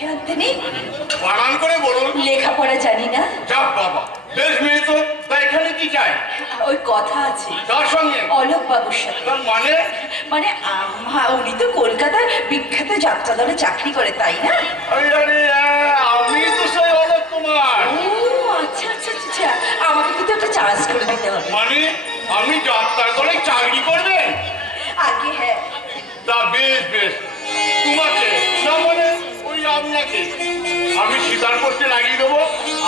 মুখে আনতে নেই? বানান করে বলুন। লেখাপড়া জানি না। যা বাবা, বেশ মেয়ে তো, তা এখানে কি চাই? ওই কথা আছে। তার সঙ্গে? অলোক বাবুর সাথে। তার মানে? মানে উনি তো কলকাতার বিখ্যাত যাত্রা দলে চাকরি করে, তাই না? আরে আমি তো সেই অলোক কুমার। ও আচ্ছা আচ্ছা আচ্ছা, আমাকে কিন্তু একটা চান্স করে দিতে হবে। মানে আমি যাত্রা দলে চাকরি করবে? আগে হ্যাঁ। তা বেশ বেশ, তোমাকে না মানে ওই আপনাকে আমি সীতার পোস্টে লাগিয়ে দেবো।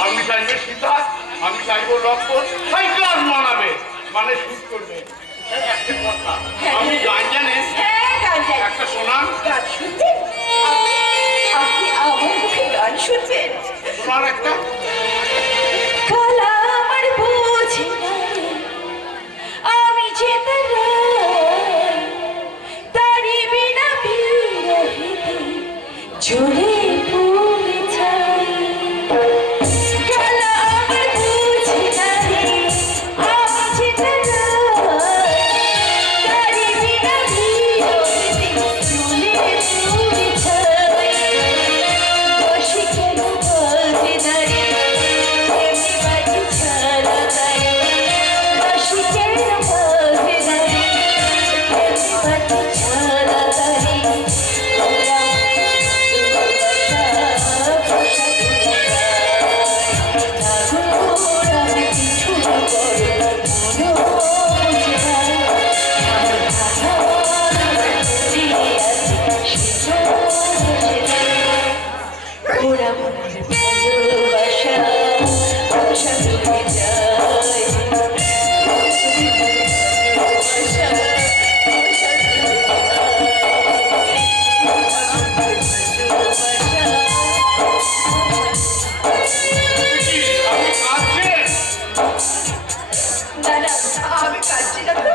আপনি চাইবে সীতা, আমি চাইবো লক্ষণ। তাই ক্লাস মানাবে, মানে শুট করবে। একটা কথা, আপনি গান জানেন? হ্যাঁ গান জানি। একটা শোনান। গান শুনবেন? আপনি আমার মুখে গান শুনবেন? শোনান একটা। কালা আমার বোঝে না রে, আমি যে তারি বিনা বিরহিতে ঝুলে পড়ে যাই। কালা আমার বোঝে না রে, আমি যে তারি বিনা বিরহিতে ঝুলে পড়ে যাই। বসে কেন বাজে না রে, এমনি বাজে ছাড়া গায়ে। বসে কেন বাজে না রে, এমনি বাজে ছাড়া গায়ে। ওরা ভালোবাসা ভাষা আমি কিছু করো মনো বোঝে না। আমার ওরা ভালোবাসা ভাষা ডুবে যায়। কি, আপনি কাঁদছেন? না না, আমি কাঁদছি না তো।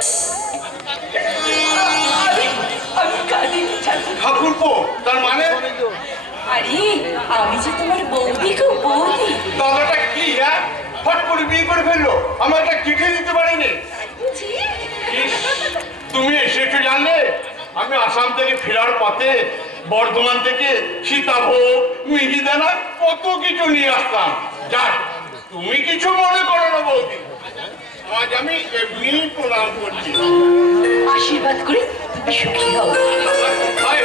আমি কাঁদিনি ঠাকুর। ঠাকুরপো, তার মানে? আরে আমি যে তোমার বৌদি গো, বৌদি। দাদাটা কি হ্যাঁ, ফট করে বিয়ে করে ফেললো, আমার একটা চিঠি দিতে পারেনি। জি। ইস, তুমি এসেছো জানলে? আমি আসাম থেকে ফেরার পথে বর্ধমান থেকে সীতাভোগ, মিহিদানা কত কিছু নিয়ে আসতাম। যাক, তুমি কিছু মনে করো না বৌদি, আজ আমি এমনি প্রণাম করছি। আশীর্বাদ করে তুমি সুখী হও। আরে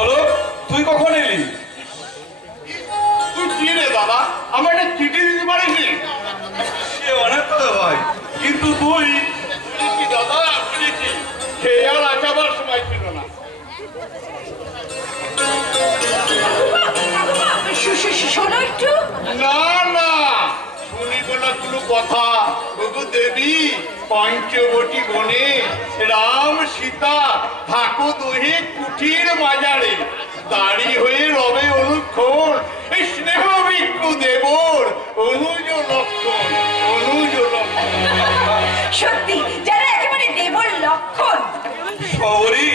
অলোক, তুই কখন এলি? তুই কি রে দাদা, আমার একটা চিঠি দিতে পারিসনি? সে অনেক কথা ভাই, কিন্তু তুই কি দাদা, বুঝেছি, খেয়ে আর আচাবার সময় ছিল না। শোনো একটু। না না, শুনিব না কোনো কথা। প্রভু দেবী পঞ্চবটী বনে রাম সীতা থাকো দোহে কুঠির বাজারে, দাঁড়ি হয়ে রবে অনুক্ষণ এই স্নেহ বিক্ষু দেবর অনুজ লক্ষণ, অনুজ লক্ষণ। সত্যি যারা একেবারে দেবর লক্ষণ। শহরী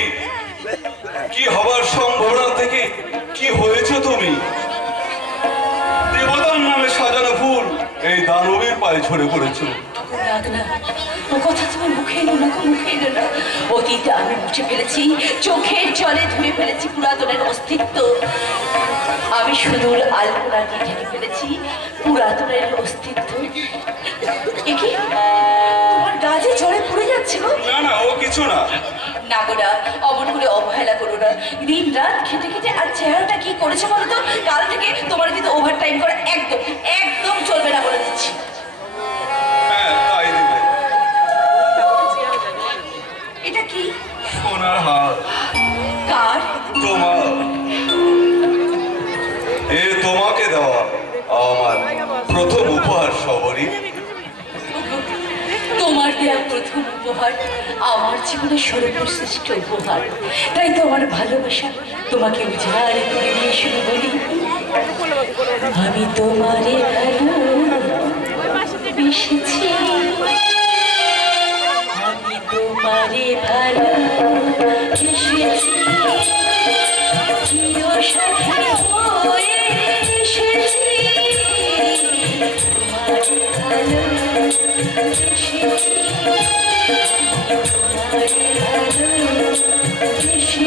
কি হবার সম্ভাবনা থেকে কি হয়েছে তুমি? দেবতার নামে সাজানো ফুল এই দানবীর পায়ে ঝরে পড়েছে। রাগ না, ও কথা তোমার মুখে এলো না, মুখে এলো না। অতীত আমি মুছে ফেলেছি, চোখের জলে ধুয়ে ফেলেছি পুরাতনের অস্তিত্ব। আমি সুদূর আলপনা দিয়ে ঢেকে ফেলেছি পুরাতনের অস্তিত্ব। এ কি তোমার গাছে ঝড়ে পড়ে যাচ্ছে গো? না না, ও কিছু না। না গো না, অমন করে অবহেলা করো না। দিন রাত খেটে খেটে আর চেহারাটা কি করেছে বলো তো? কাল থেকে তোমার কিন্তু ওভার টাইম করা একদম একদম চলবে না বলে দিচ্ছি। হ্যাঁ, তাই দিবে। এটা কি? সোনার হার। কার? তোমার। এ তোমাকে দেওয়া আমার প্রথম উপহার শহরী। তোমার দেওয়া প্রথম উপহার আমার জীবনের সর্বশ্রেষ্ঠ উপহার। তাই তো আমার ভালোবাসা তোমাকে উজাড় করে দিয়ে শুরু বলি, আমি তোমারে ভালোবেসেছি, আমি তোমারে ভালোবেসেছি, প্রিয় সখী হয়ে এসেছি, তোমারে ভালোবেসেছি, তোমারে ভালোবেসেছি।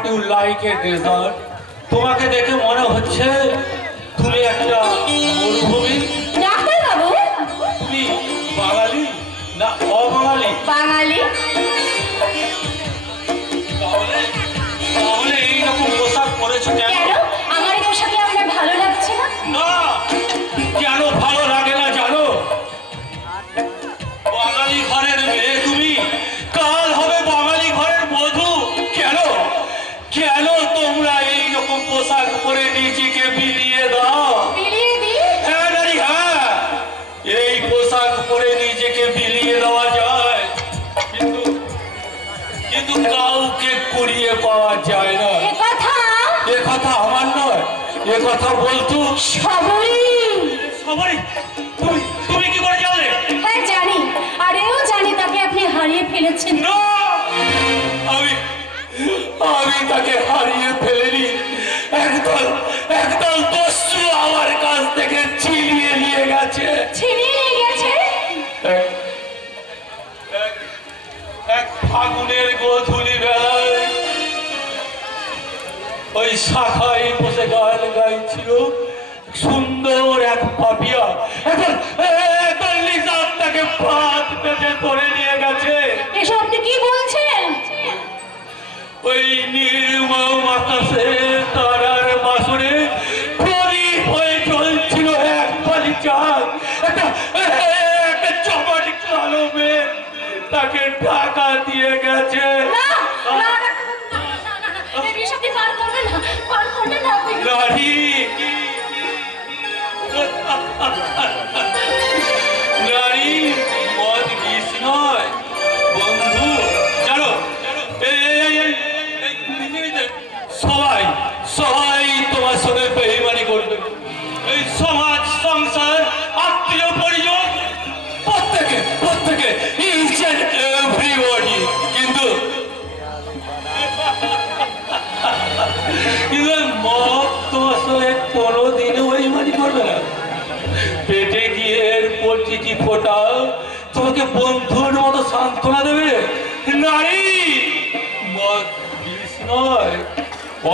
What you like a dessert? তোমাকে দেখে মনে হচ্ছে তুমি একটা মরুভূমি। ডাক্তার বাবু, তুমি বাঙালি না অবাঙালি? বাঙালি। তাহলে তাহলে এইরকম পোশাক পরেছো কেন? কেন আমার এই পোশাকে আপনার ভালো লাগছে না? না, কেন ভালো লাগে না জানো? বাঙালি ঘরের মেয়ে তুমি, কাল হবে বাঙালি ঘরের বধূ। কেন কেন তোমরা এইরকম পোশাক পরে নিজেকে বিলিয়ে দাও? বিলিয়ে দিই? হ্যাঁ নারী, হ্যাঁ, এই পোশাক পরে নিজেকে বিলিয়ে দেওয়া যায়, কিন্তু কিন্তু কাউকে কুড়িয়ে পাওয়া যায় না। এ কথা এ কথা আমার নয়, এ কথা বলতো সবরই। সবাই। তুমি তুমি কি করে জানলে? হ্যাঁ জানি, আর এও জানি তাকে আপনি হারিয়ে ফেলেছেন। না, আমি আমি তাকে হারিয়ে ফেলিনি। একদল একদল দস্যু আমার কাছ থেকে ছিনিয়ে নিয়ে গেছে। ছিনিয়ে নিয়ে গেছে? এক- এক- এক ফাগুনের গোধূলি বেলায় ওই শাখায় বসে গান গাইছিল সুন্দর এক পাপিয়া। এখন এখন লিজার তাকে পাত পেতে ধরে নিয়ে গেছে। এসব আপনি কি বলছেন? ওই নির্মম আকাশে তারার বাসরে প্রদীপ হয়ে চলছিল এক বালি চাঁদ। একটা চমট কালো মেঘ তাকে ঢাকা দিয়ে গেছে। না, না, না, না, না, না, এই বিষ আপনি পার করবেন না, পার করবেন না আপনি। নারী, নারী মদ বিষ নয় বন্ধু, জানো? এই পৃথিবীতে সবাই সবাই তোমার সঙ্গে বেঈমানি করবে। এই সমাজ, সংসার, আত্মীয় পরিজন, প্রত্যেকে প্রত্যেকে ইচ এন্ড এভরিবডি। কিন্তু কিন্তু মদ তোমার সঙ্গে কোনোদিনও বেঈমানি করবে না। পেটে গিয়ে এর চিঠি ফোটাও, তোমাকে বন্ধুর মতো সান্ত্বনা দেবে। নারী মদ বিষ নয়,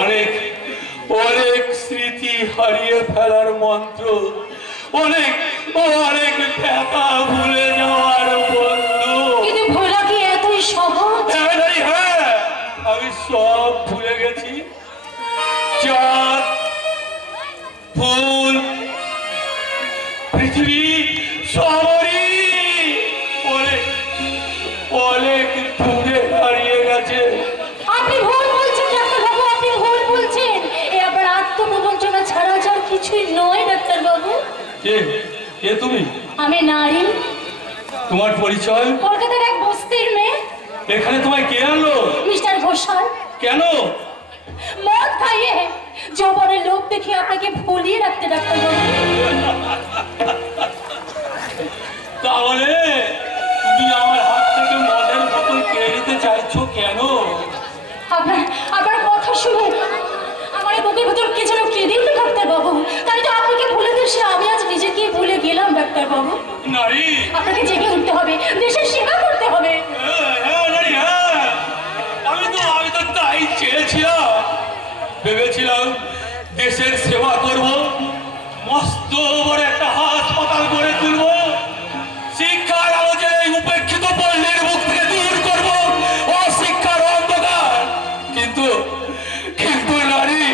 অনেক অনেক স্মৃতি হারিয়ে ফেলার মন্ত্র, অনেক অনেক ব্যথা ভুলে যাওয়ার বন্ধু। কিন্তু ভোলা কি এতই সহজ? হ্যাঁ নারী, হ্যাঁ, আমি সব ভুলে গেছি। চাঁদ, ফুল, পৃথিবী সবই অনেক অনেক দূরে হারিয়ে গেছে। আপনি ভুল বলছেন ডাক্তারবাবু, আপনি ভুল বলছেন। এ আপনার আত্মপ্রবঞ্চনা ছাড়া যার কিছুই নয় ডাক্তারবাবু। কে কে তুমি? আমি নারী, তোমার পরিচয়? কলকাতার এক বস্তির মেয়ে। এখানে তোমায় কে আনলো? মিস্টার ঘোষাল কেন? মদ খাইয়ে যৌবনের লোক দেখে আপনাকে ভুলিয়ে রাখতে ডাক্তারবাবু। তাহলে তুমি আমার হাত থেকে মদের বোতল কেড়ে নিতে চাইছো কেন? আপনার আপনার কথা শুনে আমার এই বুকের ভেতর কে যেন কেঁদে উঠল ডাক্তারবাবু। তাই তো আপনাকে ভুলে দেশে আমি আজ নিজেকে ভুলে গেলাম ডাক্তারবাবু। নারী, আপনাকে জেগে উঠতে হবে, দেশের সেবা করতে হবে। হ্যাঁ নারী, হ্যাঁ, আমি তো তাই চেয়েছিলাম। ভেবেছিলাম দেশের সেবা করব, মস্ত বড় একটা হাসপাতাল গড়ে তুলব, শিক্ষার আলোচনা এই উপেক্ষিত পল্লীর মুখ থেকে দূর করব অশিক্ষার অন্ধকার। কিন্তু কিন্তু নারী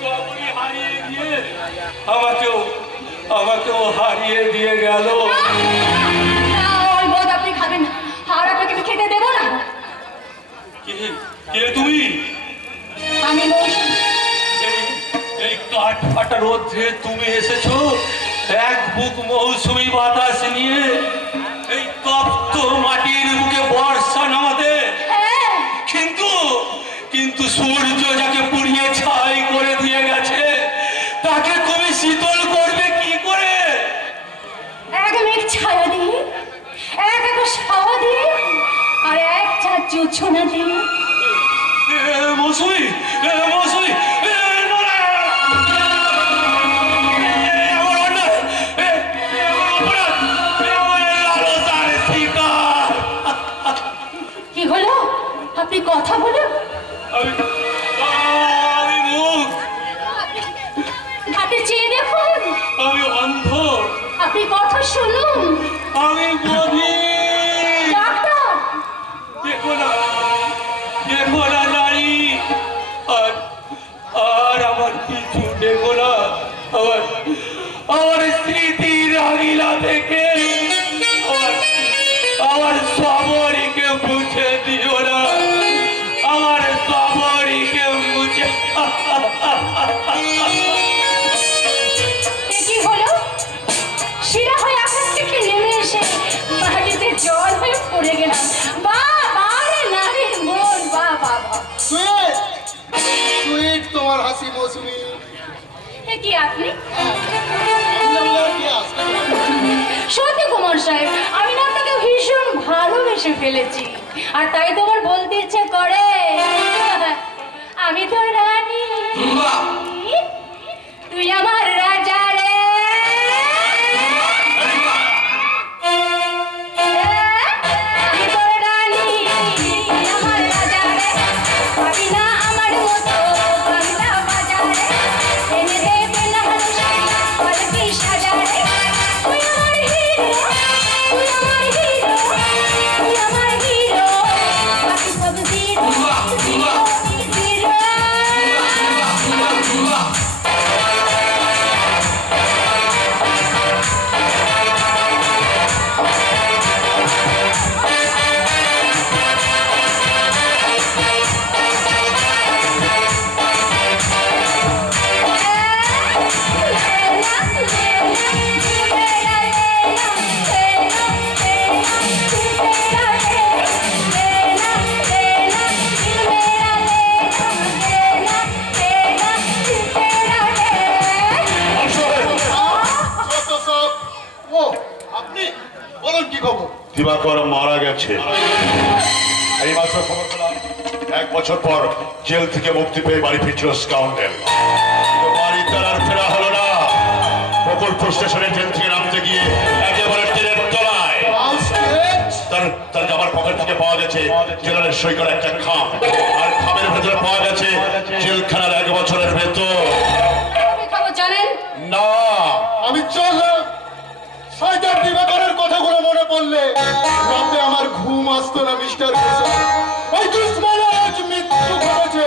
সবই হারিয়ে দিয়ে আমাকেও হারিয়ে দিয়ে গেল। না, ওই মদ আপনি খাবেন না, আর আপনাকে আমি খেতে দেবো না। কে তুমি? আমি মৌসুমী। এই কাঠ ফাটা রোদ্রে তুমি এসেছো এক বুক মৌসুমী বাতাস নিয়ে এই তপ্ত মাটির বুকে বর্ষা নামাতে। হ্যাঁ, কিন্তু কিন্তু সূর্য যাকে পুড়িয়ে ছাই করে দিয়ে গেছে তাকে তুমি শীতল করবে কি করে? এক মেঘ ছায়া দিয়ে, এক আকাশ হাওয়া দিয়ে, আর এক চাঁদ জোছনা দিয়ে। মৌসুমী, মৌসুমী, কি হলো? আপনি কথা বলুন। আমি আপনি কথা শুনুন। আমি বলি ডাক্তার, দেখো না নারী, আর আর আমার কিছু দেখো না, আমার স্মৃতির আগিলা থেকে আমার সবরীকে মুছে দিও না, আমার সবরীকে মুছে। এ কি হলো? শিরা হয়ে আকাশ থেকে নেমে এসে বাড়িতে জল হয়ে পড়ে গেলাম। বাবা রে নারীর মন, বাবা। সুইট সুইট তোমার হাসি মৌসুমি। এ কি আপনি? কি আসবে? সত্যি কুমার সাহেব, আমি না আপনাকে ভীষণ ভালোবেসে ফেলেছি, আর তাই তোমার বলতে ইচ্ছে করে আমি তো রানী, তুই আমার রাজা রে। আমি তোর রানী, আমার রাজা রে, পাবি না আমার মতো বাংলা বাজারে, এনে দেবে না পালকি সাজা রে। তুই আমার হিরো, তুই আমার হিরো, তুই আমার হিরো, বাকি সব জিরো, জিরো, জিরো। ও আপনি বলুন কি খবর? দিবাকর মারা গেছে। এই মাত্র খবর পেলাম, 1 বছর পর জেল থেকে মুক্তি পেয়ে বাড়ি ফিরছিল স্কাউন্ডেল। বাড়ি তার আর ফেরা হলো না। বকুলপুর স্টেশনে জেল থেকে নামতে গিয়ে একেবারে ট্রেনের তলায় তার জামার পকেট থেকে পাওয়া গেছে জেলারের সই করা একটা খাম, আর খামের ভেতরে পাওয়া গেছে জেলখানার 1 বছরের ভেতর। খবর জানেন? না, আমি চললাম। শয়তান দিবাকরের কথাগুলো মনে পড়লে রাতে আমার ঘুম আসতো না মিস্টার ঘোষাল। ওই দুশ্মনের আজ মৃত্যু ঘটেছে,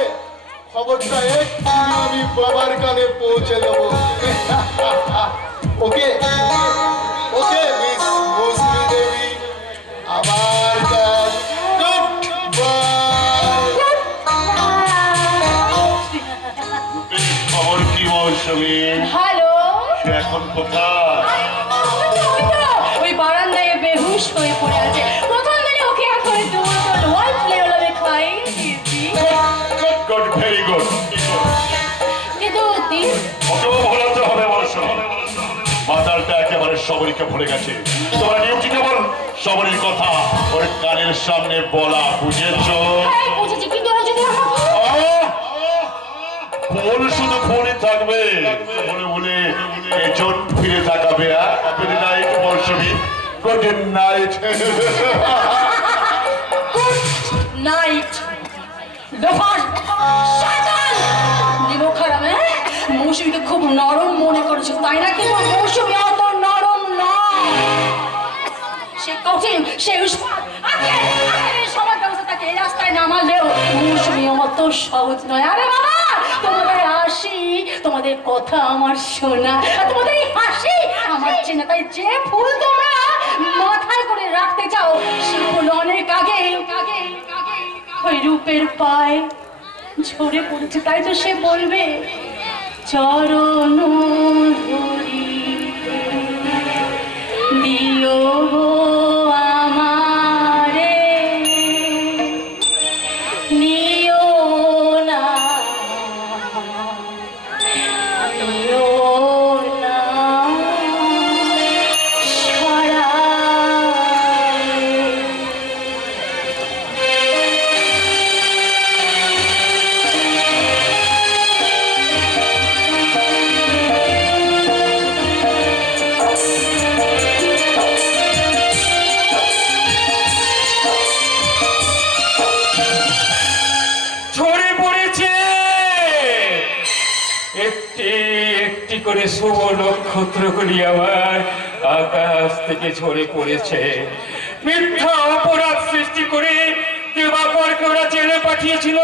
খবরটা এক্ষুনি আমি বাবার কানে পৌঁছে দেবো। ওকে ওকে মিস মৌসুমী দেবী, আবার কাল গুড বাই। খবর কি মৌসুমী? হ্যালো, সে এখন কোথায়? ওই বারান্দায় বেহুশ হয়ে পড়ে আছে। প্রথম দিনে ওকে এখন দুটো হোয়াইট লেভেল আমি খাইয়ে দিয়েছি, গুড, ভেরি গুড। কিন্তু দিন ওকেও ভোলাতে হবে মৌসুমী। মাতালটা একেবারে সবরীকে ভুলে গেছে। তোমার ডিউটি কেমন সবরীর কথা ওর কানের সামনে বলা, বুঝেছো? হ্যাঁ বুঝেছি, কিন্তু ও যদি আমার ভুল শুধু ভুলই থাকবে, বলে বলে এজন ফিরে তাকাবে। গুড নাইট মৌসুমী, গুড নাইট। নাইট লোফার শয়তান দিবো খারাপ। হ্যাঁ, মৌসুমীকে খুব নরম মনে করেছো তাই না? কিন্তু মৌসুমী অত নরম না, সে কঠিন, সে উস্মাদ। সবার ব্যবস্থা তাকে এই রাস্তায় নামালেও মৌসুমী অত সহজ নয়। আরে বাবা, তোমাদের হাসি, তোমাদের কথা আমার শোনা, আর তোমাদের এই হাসি আমার চেনা। তাই যে ফুল তোমরা মাথায় করে রাখতে চাও সে ফুল অনেক আগে ওই রূপের পায় ঝরে পড়েছে। তাই তো সে বলবে চরণ ধরিতে দিও গো আমারে, নিও না, নিও না একটি একটি করে শুভ নক্ষত্রগুলি আমার আকাশ থেকে ঝরে পড়েছে। মিথ্যা অপরাধ সৃষ্টি করে দিবাকরকে ওরা জেলে পাঠিয়েছিল।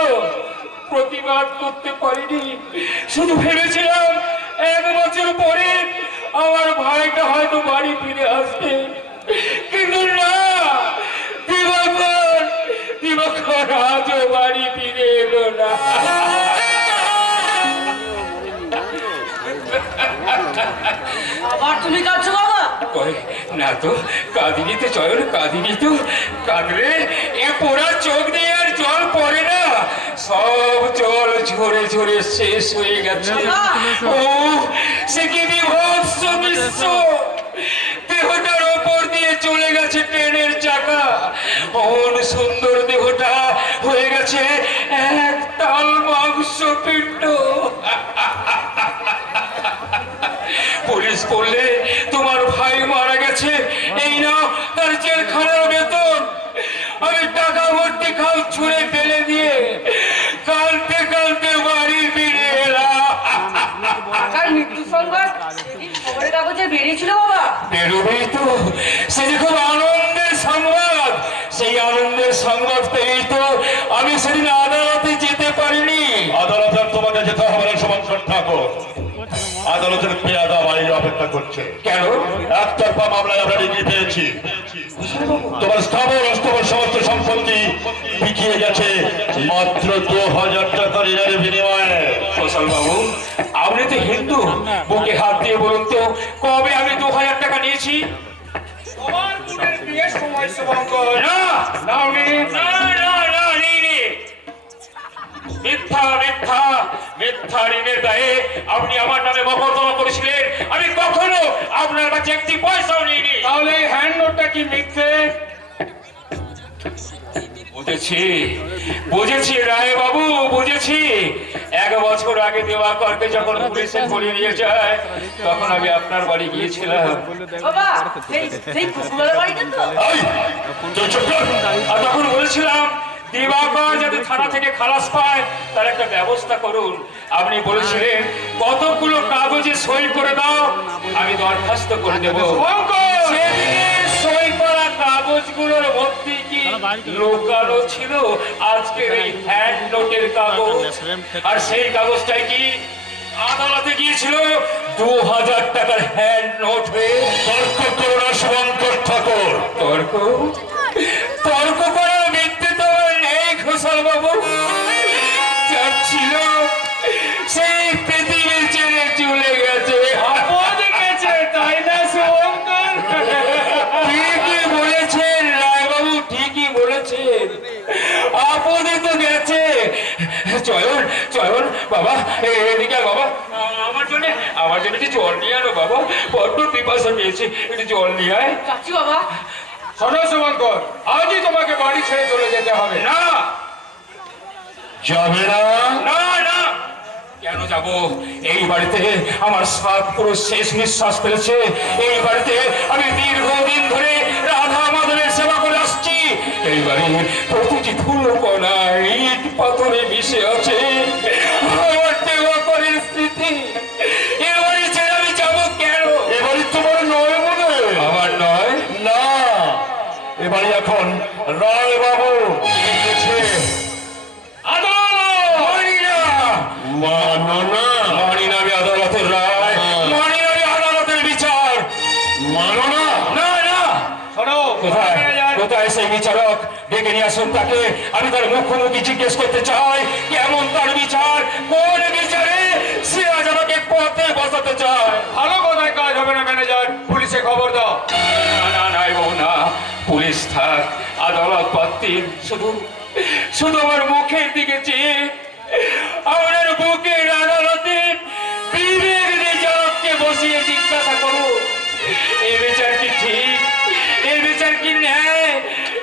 প্রতিবাদ করতে পারিনি, শুধু ভেবেছিলাম 1 বছর পরে আমার ভাইটা হয়তো বাড়ি ফিরে আসবে, কিন্তু না, দিবাকর আজও বাড়ি ফিরে এলো না। আবার তুমি কাঁদছো বাবা? কই, না তো কাঁদিনি তো চয়ন, কাঁদিনি তো। কাঁদলে এ পোড়া চোখ দিয়ে আর জল পড়ে না, সব জল ঝরে ঝরে শেষ হয়ে গেছে। ও সে কি বিভৎস দৃশ্য! দেহটার ওপর দিয়ে চলে গেছে ট্রেনের চাকা, অন সুন্দর দেহটা হয়ে গেছে এক তাল মাংস পিণ্ড। পুলিশ বললে তোমার ভাই মারা গেছে, এই না তার জেলখানার বেতন। আমি টাকা ভর্তি খাল ছুঁড়ে ফেলে দিয়ে কাঁদতে কাঁদতে বাড়ি ফিরে এলাম। কার মৃত্যু সংবাদ খবরের কাগজে বেরিয়েছিল বাবা? বেরোবেই তো, সে যে খুব আনন্দের সংবাদ। সেই আনন্দের সংবাদ পেয়েই তো আমি সেদিন আদালতে যেতে পারিনি। আদালতে তোমাকে যেতে হবে না সুমঙ্কর ঠাকুর, আদালতের পেয়াদা বাইরে অপেক্ষা করছে। কেন? একতরফা মামলায় আমরা ডিগ্রি পেয়েছি। তোমার স্থাবর অস্থাবর সমস্ত সম্পত্তি বিকিয়ে গেছে মাত্র 2000 টাকার ঋণের বিনিময়ে। ফসল বাবু, আপনি তো হিন্দু, বুকে হাত দিয়ে বলুন তো কবে আমি 2000 টাকা নিয়েছি? তোমার বোনের বিয়ের সময় শুভঙ্কর। না, নাওনি, না, না, না, নিইনি। মিথ্যা মিথ্যা মিথ্যা ঋণের দায়ে আপনি আমার নামে মকদ্দমা করেছিলেন। আমি কখনো আপনার কাছে একটি পয়সাও নিইনি। তাহলে এই হ্যান্ড নোটটা কি মিথ্যে? বুঝেছি, বুঝেছি রায় বাবু, বুঝেছি। 1 বছর আগে দিবাকরকে যখন পুলিশে ধরিয়ে নিয়ে যায়, তখন আমি আপনার বাড়ি গিয়েছিলাম। বাবা সেই কুকুরের বাড়িতে তো? এই, তুই চুপ কর। আর তখন বলেছিলাম দিবাকর যাতে থানা থেকে খালাস পায় তার একটা ব্যবস্থা করুন। আপনি বলেছিলেন কতগুলো কাগজে সই করে দাও, আমি দরখাস্ত করে দেব। সেদিনে সই করা কাগজগুলোর মধ্যে কি লোকানো ছিল আজকের এই হ্যান্ড নোটের কাগজ? আর সেই কাগজটাই কি আদালতে গিয়েছিল 2000 টাকার হ্যান্ড নোট হয়ে? তর্ক করো না সুমঙ্কর ঠাকুর। তর্ক তর্ক করার ভিত্তি তো নেই ঘোষাল বাবু। যার ছিল সেই পৃথিবী ছেড়ে চলে গেছে। আপদ গেছে, তাই না শুভঙ্কর? ঠিকই বলেছেন রায়বাবু, ঠিকই বলেছেন, আপদে তো গেছে। চয়ন, চয়ন বাবা, এদিকে আয় বাবা, আমার জন্য একটু জল নিয়ে আনো বাবা, বড্ড পিপাসা পেয়েছে, একটু জল নিয়ে আয়। যাচ্ছি বাবা। শোনো শুভঙ্কর, আজই তোমাকে বাড়ি ছেড়ে চলে যেতে হবে। না, যাবে না? না, না, কেন যাব? এই বাড়িতে আমার 7 পুরুষ শেষ নিঃশ্বাস ফেলেছে। এই বাড়িতে আমি দীর্ঘদিন ধরে রাধা মাধবের সেবা করে আসছি। এই বাড়ির প্রতিটি ধুলো কণা ইট পাথরে মিশে আছে আমার দেওয়াকরের স্মৃতি। এ বাড়ি ছেড়ে আমি যাব কেন? এবারে তোমার নয় মনে? আমার নয়। না, এবারে এখন রায় বাবু এসেছে। আদালত মানি না, মানো না? মানি না আমি আদালতের রায়, মানি না আমি আদালতের বিচার। মানো না? না, না, শোনো, কোথায় কোথায় সেই বিচারক? ডেকে নিয়ে আসুন তাকে। আমি তার মুখোমুখি জিজ্ঞেস করতে চাই কেমন তার বিচার, কোন বিচারে সে আজ আমাকে পথে বসাতে চায়। ভালো কথায় কাজ হবে না ম্যানেজার, পুলিশে খবর দাও। না, না, না, বাবু না, পুলিশ থাক, আদালত পাত্তিন, শুধু শুধু আমার মুখের দিকে চেয়ে আমার বুকের আদালতে বিবেক বিচারককে বসিয়ে জিজ্ঞাসা করো এ বিচার কি ঠিক, এ বিচার কি ন্যায়,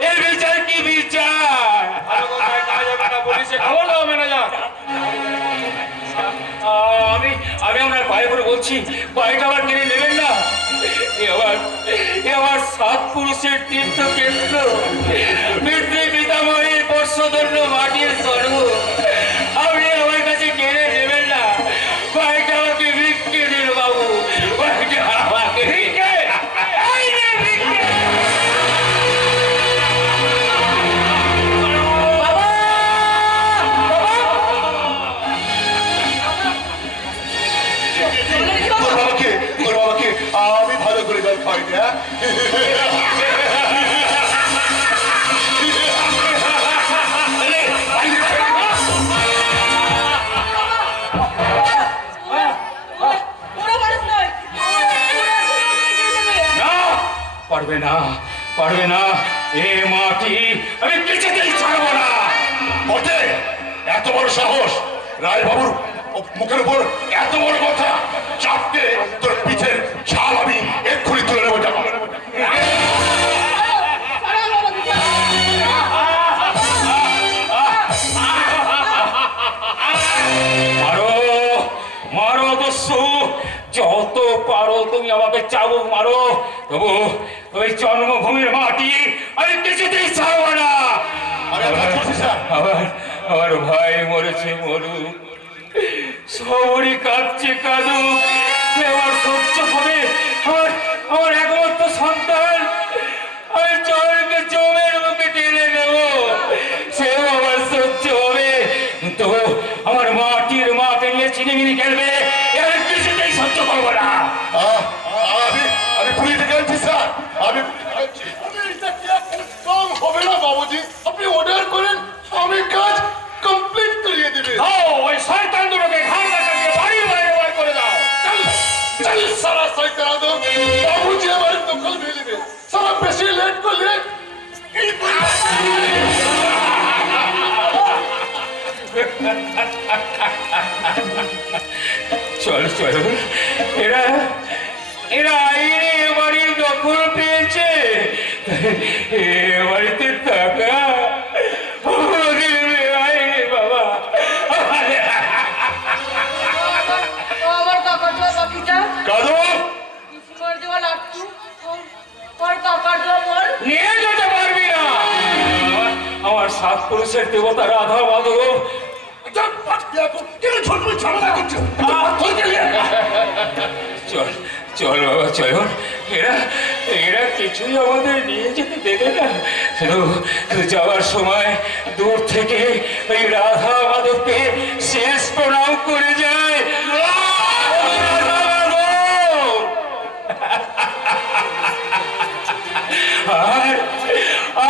এ বিচার কি বিচার? ভালো কথায় কাজ হবে না, পুলিশে খবর দাও ম্যানেজার। আমি আমি আপনার পায়ে করে বলছি, পায়েটা আবার কেড়ে নেবেন না। এ আবার 7 পুরুষের তীর্থক্ষেত্র, পিতৃ পিতামহের বর্ষধন্য মাটির স্বরূপ। আপনি আমার কাছে কেড়ে নেবেন না, পায়েটা আমাকে ভিক্ষে দিন বাবু, পায়েটা আমাকে ভিক্ষে। জল খাই দে না, পারবে না, পারবে না, এ মাটি আমি কিছুতেই ছাড়বো না। বটে, এত বড় সাহস রায়বাবুর মুখের উপর, এত বড় কথা, চাপকে তোর পিঠের ছাল আমি এক্ষুনি তুলে নেবো। যাবো মারো, মারো দস্যু, যত পারো তুমি আমাকে চাবুক মারো, তবু ওই জন্মভূমির মাটি আমি কিছুতেই ছাড়বো না। আবার আমার ভাই মরেছে মরুক, সবরই কাঁদছে কাঁদুক, সে আমার সহ্য হবে। আমার একমাত্র সন্তান, আমি চরকে জমের মুখে টেনে দেব, সেও আমার সহ্য হবে। কিন্তু আমার মাটির মাকে নিয়ে চিনিমিনি খেলবে, এর কিছুতেই সহ্য করবো না। আমি পুলিশ ডেকে আনছি স্যার, আমি কম হবে না বাবুজি, আপনি অর্ডার করেন, আমি কাজ কমপ্লিট করিয়ে দিবে। ওই শয়তান দুটোকে ঘাড় কাটিয়ে বাড়ির বাইরে বার করে দাও। চল সারা সাইকেল আদম, বাবুজি আমার দখল দিয়ে দিবে, সারা বেশি লেট করলে চল চল, এরা এরা আইনে বাড়ির দখল পেয়েছে, এ বাড়িতে টাকা আইনে বাবা। আমার কাকাটা বাকিটা কাদু, করে দেওয়া লাগতো তোর কাকাটা বল নিয়ে যেতে পারবি না। আমার সাত পুরুষের দেবতা রাধা মাধব, চল চল বাবা চল, এরা এরা কিছুই আমাদের নিয়ে যেতে দেবে না। শুধু যাওয়ার সময় দূর থেকে ওই রাধা মাধবকে শেষ প্রণাম করে যায়। রাধা মাধব!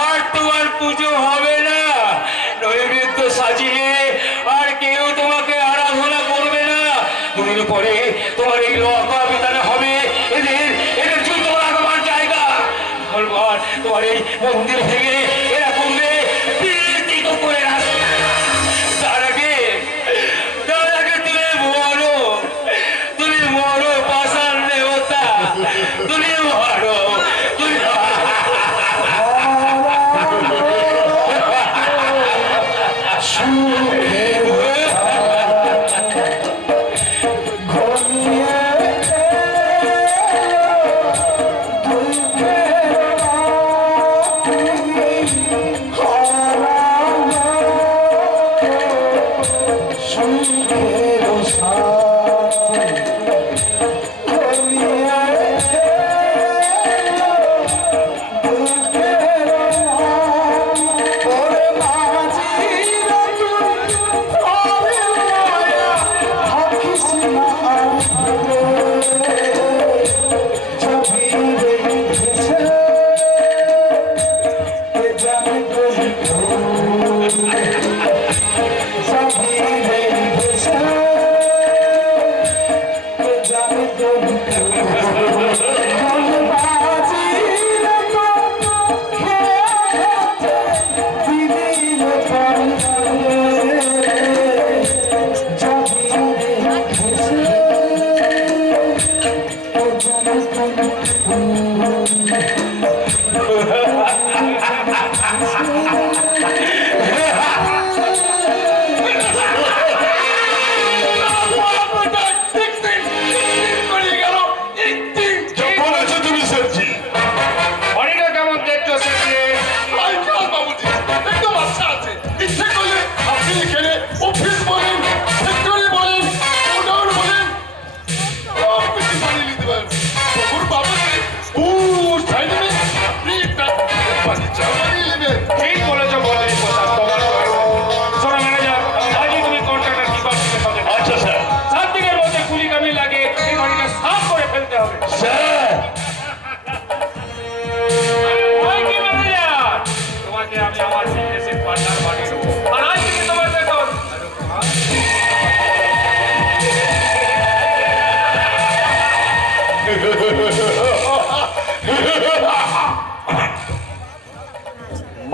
আর তোমার পুজো হবে না, নৈবেদ্য সাজিয়ে আর কেউ তোমাকে আরাধনা করবে না। দুদিন পরে তোমার এই লকা বিতানে হবে, এদের যুদ্ধ রাখবার জায়গা। তোমার এই মন্দির ভেঙে এরা করবে বিস্তৃত করে রাস্তা। তার আগে তুমি মরো পাষাণ দেবতা, তুমি মরো, তুমি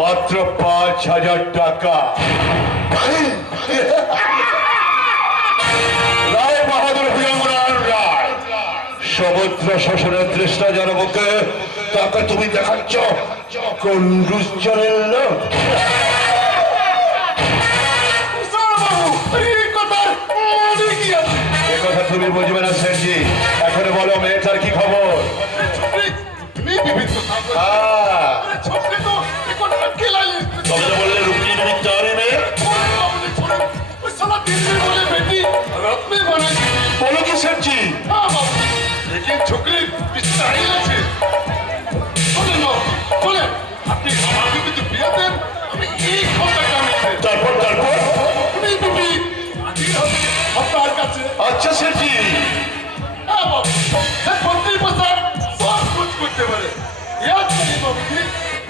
মাত্র 5,000 টাকা। রায় বাহাদুর ভুজঙ্গনাথ রায়, সমুদ্র শোষণের তৃষ্ণা জনমুখে তাকে তুমি দেখাচ্ছ কন্ডুস জলের লোক। এ কথা তুমি বুঝবে না সেনজি, এখন বলো মেয়েটার কি খবর? তবে তো বললে রুটি যদি চারে মেয়ে বলো কি সেনজি? তারপর তারপর আপনার কাছে আচ্ছা সেনজি, सब कुछ करते पारे याद करिए बाबूजी,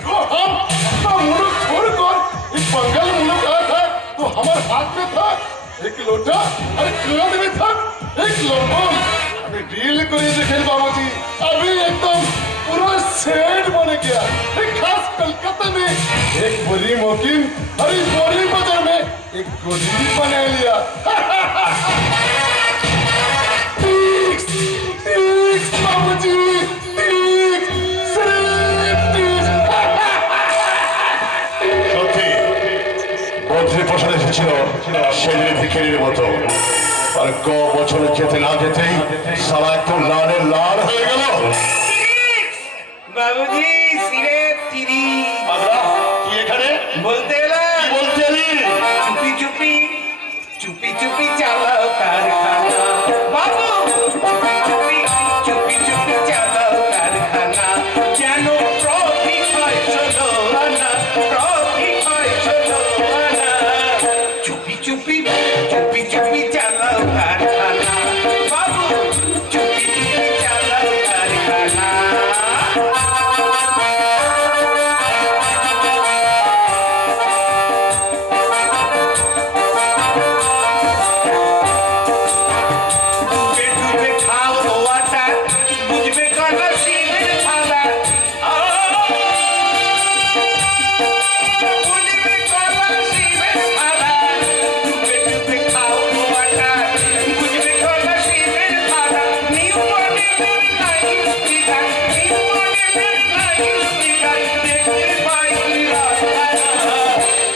जो हम अपना मुल्क छोड़कर इस बंगाल मुल्क आया था तो हमारे हाथ में था एक लोटा और कांध में था एक लंबम। अभी डील करिए देखें बाबूजी, अभी एकदम पूरा सेट बन गया। एक खास कलकत्ता में एक बड़ी मोकिन और इस बड़ी बाजार में एक गोली बना लिया। बाबूजी সত্যি বদ্রী প্রসাদ এসেছিল সেদিন ভিখারির মতো, আর ক বছরে যেতে না যেতেই সারা একটু লালের লাল হয়ে গেল। বাবুজি সিরেপ তিরি আমরা কি এখানে বলতে এলাম, কি বলতে এলি? চুপি চুপি চুপি চুপি চালাও কারখানা বাবু, চুপি চুপি চুপি চুপি চালাও কারখানা, যেন প্রফিট হয় 16 আনা, প্রফিট হয় 16 আনা। চুপি চুপি চুপি চুপি চালাও কারখানা বাবু, চুপি চুপি চালাও কারখানা। ডুবে খাও রোয়াটা, বুঝবে কানা শিবের থালা, বুঝবে কানা শিবের থালা। ডুবে ডুবে খাও রোয়াটা, বুঝবে কানা শিবের থালা। নিউ মডেলের নাইস স্পিকার, নিউ মডেলের নাইস স্পিকার, দেখতে পাই রাস্তায়।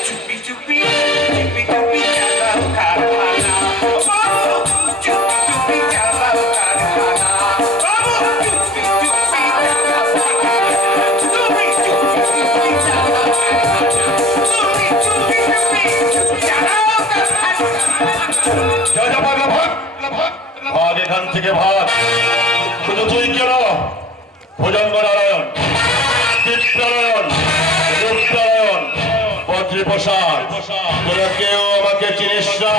চুপি চুপি চুপি চুপি চালাও কারখানা বাবু, চুপি চুপি চালাও কারখানা বাবু, চুপি চুপি চালাও কারখানা, তুমি চুপি চুপি চালাও কারখানা, তুমি চুপি চুপি চালাও কারখানা। যা যা পাগলা ভাগ, ভাগ এখান থেকে ভাগ। শুধু তুই কেন, ভুজঙ্গনারায়ণ, চিত্রারায়ণ, রূপনারায়ণ, বদ্রী প্রসাদ, তোরা কেউ আমাকে চিনিস না,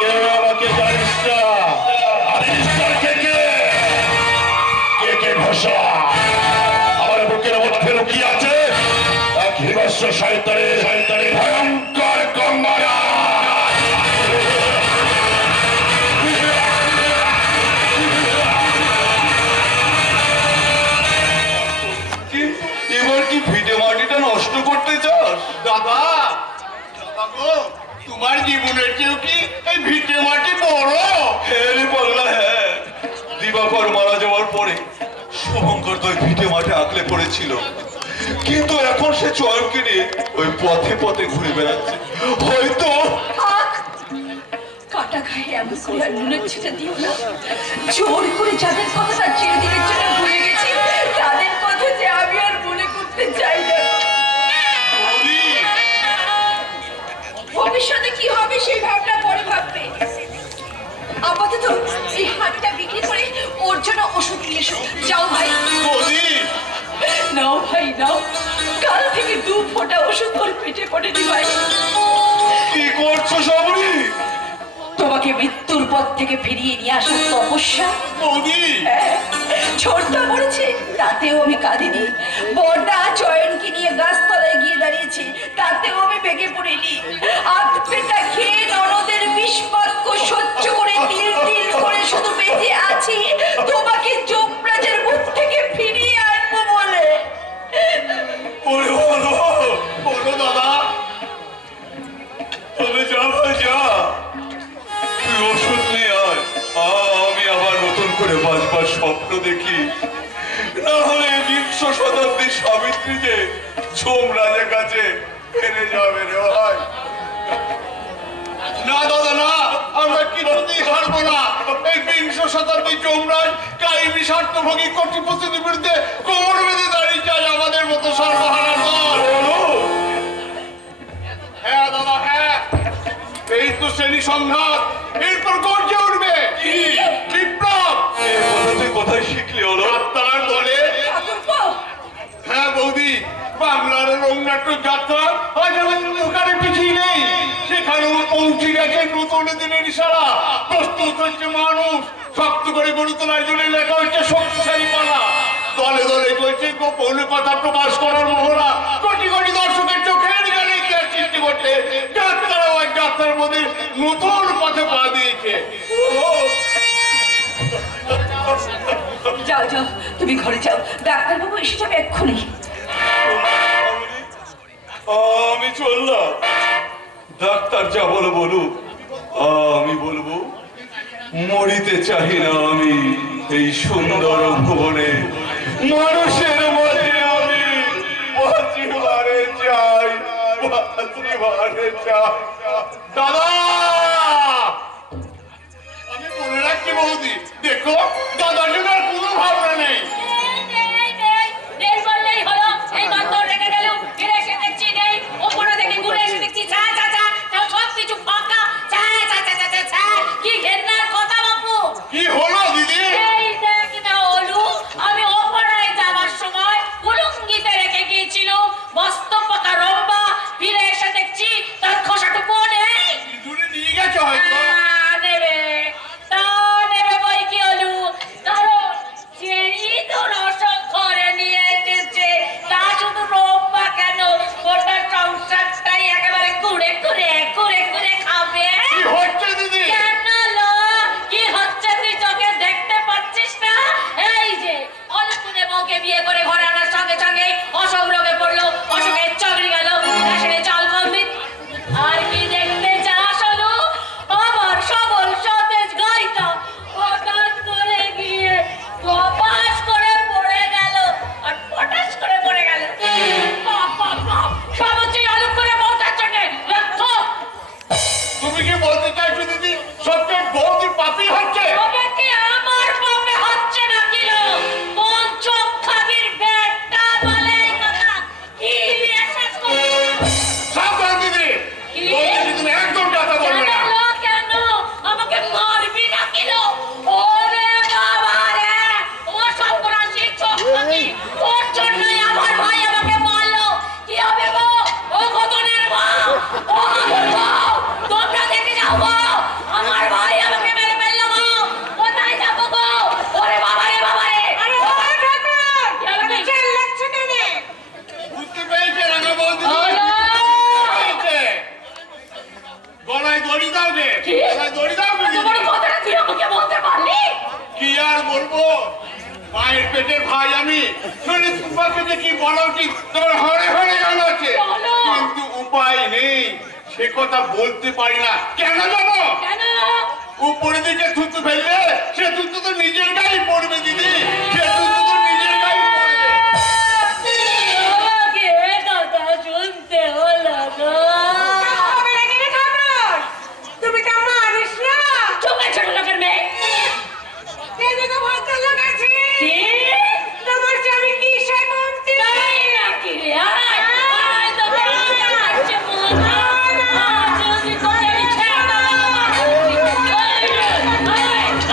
কেউ আমাকে জানিস না। আরিস্টার কে কে? কে কে ঘোষা আমার বুকের মধ্যে লুকিয়ে আছে এক হিংস্র শয়তানের ভয়ঙ্কর গঙ্গারা। এবার কি ভিটে মাটিটা নষ্ট করতে চাস? দাদা, দাদা গো, তোমার জীবনের চেয়েও কি এই ভিটে মাটি বড়? হ্যাঁ রে পাগলা, হ্যাঁ। দিবাকর মারা যাওয়ার পরে শুভঙ্কর তো ওই ভিটে মাঠে আঁকলে পড়েছিল, কিন্তু এখন সে চয়নকে নিয়ে ওই পথে পথে ঘুরে বেড়াচ্ছে। হয়তো কাটা খায় এমন করে আর নুনের ছিটা দিও না। জোর করে যাদের কথা তার চিরদিনের জন্য ভুলে গেছি, তাদের কথা যে আমি আর মনে করতে চাই না। ভবিষ্যতে কি হবে সেই ভাবনা পরে ভাববে। আপাতত এই হাটটা বিক্রি করে ওর জন্য ওষুধ নিয়ে এসো। যাও ভাই। নাও ভাই নাও, কাল থেকে 2 ফোঁটা ওষুধ ওর পেটে পড়েনি ভাই। কি করছো সবরি? তোমাকে মৃত্যুর পথ থেকে ফিরিয়ে নিয়ে আসার তপস্যা। ছোটটা পড়েছে তাতেও আমি কাঁদিনি, বড়টা চয়নকে নিয়ে গাছতলায় গিয়ে দাঁড়িয়েছে তাতেও আমি বেগে পড়িনি। আধপেটা খেয়ে ননদের বিষবাক্য সহ্য করে তিল তিল করে শুধু বেঁচে আছি তোমাকে যমরাজের মুখ থেকে ফিরিয়ে আনবো বলে। ওরে বাবা, বিংশ শতাব্দীর সাবিত্রী যে যমরাজের কাছে হেরে যাবে রে ভাই। না দাদা না, আমরা কিছুতেই হারবো না। এই বিংশ শতাব্দীর যমরাজ কায়েমি স্বার্থভোগী কোটিপতির বিরুদ্ধে কোমর বেঁধে দাঁড়িয়ে যায় আমাদের মতো সর্বহারা দল। হ্যাঁ দাদা হ্যাঁ, এই তো শ্রেণী সংঘাত, এরপর গর্জে উঠবে বিপ্লব। এই কথা তুই কোথায় শিখলি হলো? যাত্রার দলে। হ্যাঁ বৌদি, বাংলার রংনাট্য যাত্রা আজ আমাদের ওখানে পিছিয়ে নেই। সেখানেও পৌঁছে গেছে নতুন দিনের ইশারা। প্রস্তুত হচ্ছে মানুষ, শক্ত করে গড়ে তোলার জন্য লেখা হচ্ছে শক্তিশালী পালা। দলে দলে চলছে গোপন কথা প্রকাশ করার মহড়া। কোটি কোটি দর্শকের চোখের গানে ইতিহাস সৃষ্টি করছে। যাত্রাও আজ যাত্রার মধ্যে নতুন পথে পা দিয়েছে। যাও যাও, তুমি ঘরে যাও, ডাক্তারবাবু এসে যাবে এক্ষুনি। আমি চললাম, ডাক্তার যা বলো বলুক, আমি বলবো মরিতে চাহি না আমি এই সুন্দর ভুবনে। মানুষের মাঝে আমি বাঁচিবারে চাই, বাঁচিবারে চাই। দাদা, আমি মনে রাখছি বৌদি, দেখো দাদার জন্য আর কোনো ভাবনা নেই। কি হলো দিদি? দূরে নিয়ে গেছে হয়তো। কি হচ্ছে দিদি? বিয়ে করে ঘরে আনার সঙ্গে সঙ্গে অসম রোগে পড়লো, অসুখের চাকরি গেল, রাশনে চাল কম দিন। আর কি দেখতে চাস হলো? আমার সবল সতেজ গাইটা হঠাৎ করে গিয়ে কপাস করে পড়ে গেল আর পটাশ করে পড়ে গেল। বাপ বাপ বাপ, সব হচ্ছে আলু করে বউটার জন্যে। দেখো তুমি কি বলতে চাইছো দিদি, সবচেয়ে বৌদি পাপি হচ্ছে? তবে কি আমার পাপে হচ্ছে না কি লো? কোন চোখ খাবির বেটা বলে এই কথা? কি বিশ্বাস করো? সাবধান দিদি, বৌদি তুমি একদম কথা বলবে না। কেন আমাকে মারবি না কি লো? ওরে বাবা রে, ও সর্বনাশী চোখ খাবি, ওর জন্যই আমার ভাই আমাকে মারলো। কি হবে গো? ও ঘটনের মা, ও আমার বউ, তোমরা দেখে যাও গো, আমার ভাই আমাকে মেরে ফেললো গো। কোথায় যাবো গো? ওরে বাবা রে বাবা রে। আরে ও ঠাকুর, কি চিল্লাচ্ছ কেন? বুঝতে পেরেছে রাঙা বৌদি? হয়েছে। গলায় দড়ি দাও গে, কি? গলায় দড়ি দাও গে দিদি। তোমার কথাটা তুই আমাকে বলতে পারলি? কি আর বলবো, মায়ের পেটের ভাই আমি। শুনে তোমাকে যে কি বলা উচিত তোমার হরে হরে জানা আছে, বলো। কিন্তু উপায় নেই, সে কথা বলতে পারি না। কেন জানো? কেন? উপরে দিকে থুতু ফেললে সে থুতু তো নিজের গায়ে পড়বে দিদি, সে থুতু তো নিজের গায়ে পড়বে। আমাকে এ কথা শুনতে হলো গো। তুমি তো মারিস না। চুপ কর, ছোট লোকের মেয়ে। এদিকে ভদ্রলোক আছে। কি? তোমার স্বামী কি সেবন্তি? তাই নাকি রে? আয়, আয় তো বলতে পারছে মনে। আজ যদি তোকে আমি ছেড়ে দাও, আয়, আয়, আয়, আয়, আয়, আয়, আয়, আয়, আয়,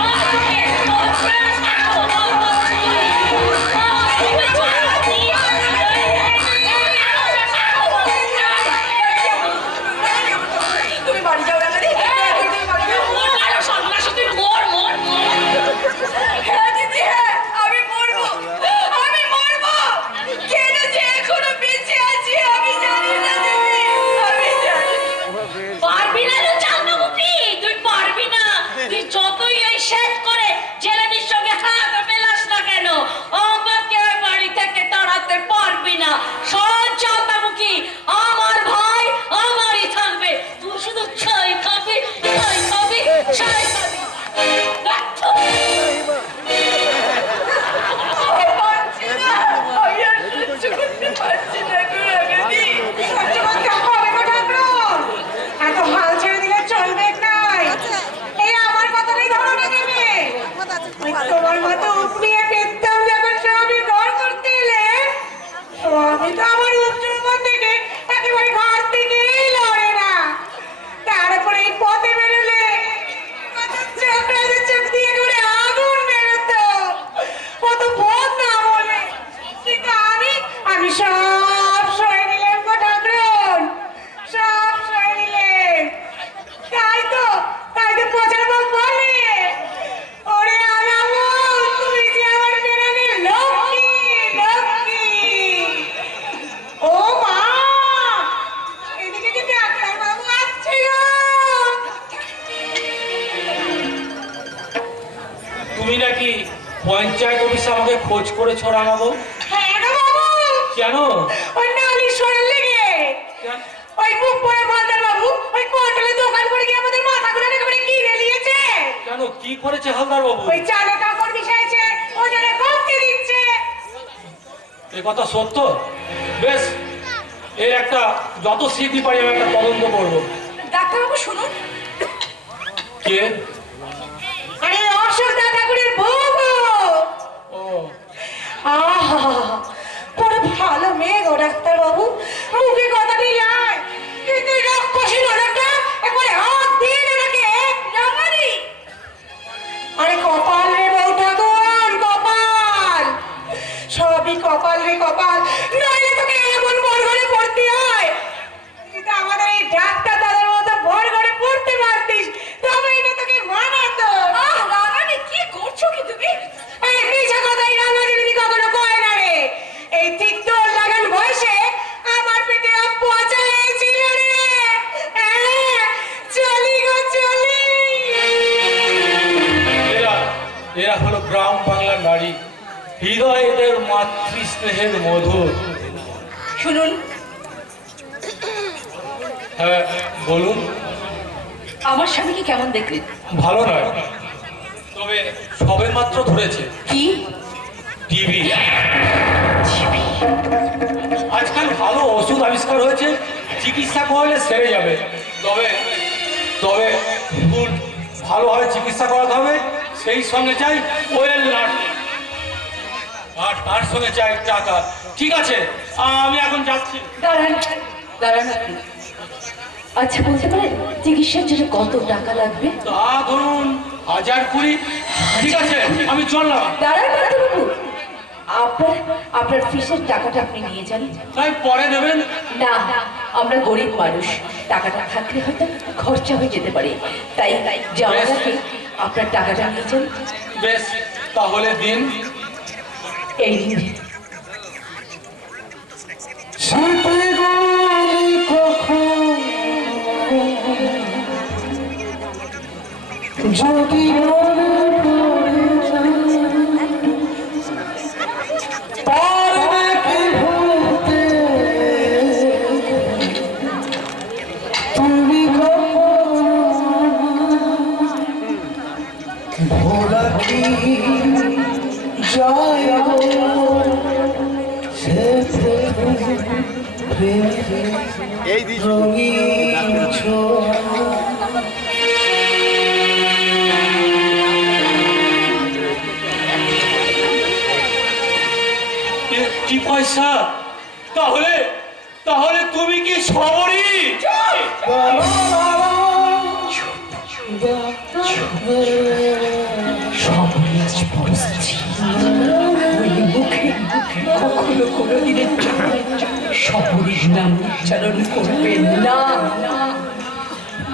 সব সয়ে নিলেন গো ঠাকুরন, সব সয়ে নিলেন। তাই তো পচার বাপ বলে, ওরে আলামু তুই যে আমার বেড়ানে লক্ষ্মী লক্ষ্মী। ও মা, এদিকে যে ডাক্তার বাবু আসছে গো। তুমি নাকি পঞ্চায়েত অফিসে আমাকে খোঁজ করেছ রাঙাবো? হ্যাঁ গো বাবু, কেন? ওই নালিশ শোনার লেগে। ওই মুখ পরে মালদার বাবু ওই কোটলে দোকান করে গিয়ে আমাদের মাথাগুলো একেবারে কিনে নিয়েছে। কেন, কি করেছে হালদার বাবু? ওই চালে কাপড় মিশাইছে, ওজনে কমতে দিচ্ছে। এ কথা সত্য? বেশ, এর একটা যত শীঘ্রই পারি আমি একটা তদন্ত করবো। ডাক্তারবাবু শুনুন, কে? আরে অশোক ঠাকুরের বউ গো। ও, আহা, বড় ভালো মেয়ে গো ডাক্তার বাবু, মুখে কথা দিলাই কিন্তু রক্ষসী নরকটা একবারে হাত দিয়ে নাকে জামারি। আরে কপাল রে বউ ঠাকুর, কপাল, সবই কপাল রে কপাল, নইলে তোকে এমন বড় ঘরে পড়তে হয়। কিন্তু আমাদের এই ডাক্তার দাদার মতো বড় ঘরে পড়তে পারতিস, তবেই না তোকে মানাতো। রাগানি কি করছো কি তুমি? এই মিছা কথাই রামাদেবী কখনো কয় না রে। এই ঠিক তোর লাগান বয়সে আমার পেটে পচা হয়েছিল রে। চলি গো চলি। এরা হলো গ্রাম বাংলার নারী, হৃদয় এদের মাতৃস্নেহের মধুর। শুনুন, হ্যাঁ বলুন। আমার স্বামীকে কেমন দেখলেন? ভালো নয়, তবে সবে মাত্র ধরেছে কি? টিভি। আজকাল ভালো ওষুধ আবিষ্কার হয়েছে, চিকিৎসা করলে সেরে যাবে। তবে তবে ফুল ভালোভাবে চিকিৎসা করাতে হবে। সেই সঙ্গে চাই ওয়েল নাট, আর তার সঙ্গে চাই টাকা। ঠিক আছে, আমি এখন যাচ্ছি। দাঁড়ান দাঁড়ান আপনি। আচ্ছা বলতে পারেন চিকিৎসার জন্য কত টাকা লাগবে? তা ধরুন 1000-20। ঠিক আছে, আমি চললাম। দাঁড়ান ডাক্তারবাবু, আপনার ফিসের টাকাটা আপনি নিয়ে যান। তাই পরে দেবেন? না, আমরা গরিব মানুষ, টাকাটা থাকলে হয়তো খরচা হয়ে যেতে পারে। তাই যাওয়ার আগে আপনার টাকাটা নিয়ে যান। বেশ, তাহলে দিন। এই নিন। যদি পারবে কি ভুলতে তুমি ভোলা কি যায় সে রঙিন ছোঁয়া। কি পয়সা? তাহলে তাহলে তুমি কি সবরি? কখনো কোনোদিনের সবরীর নাম উচ্চারণ করবেন না।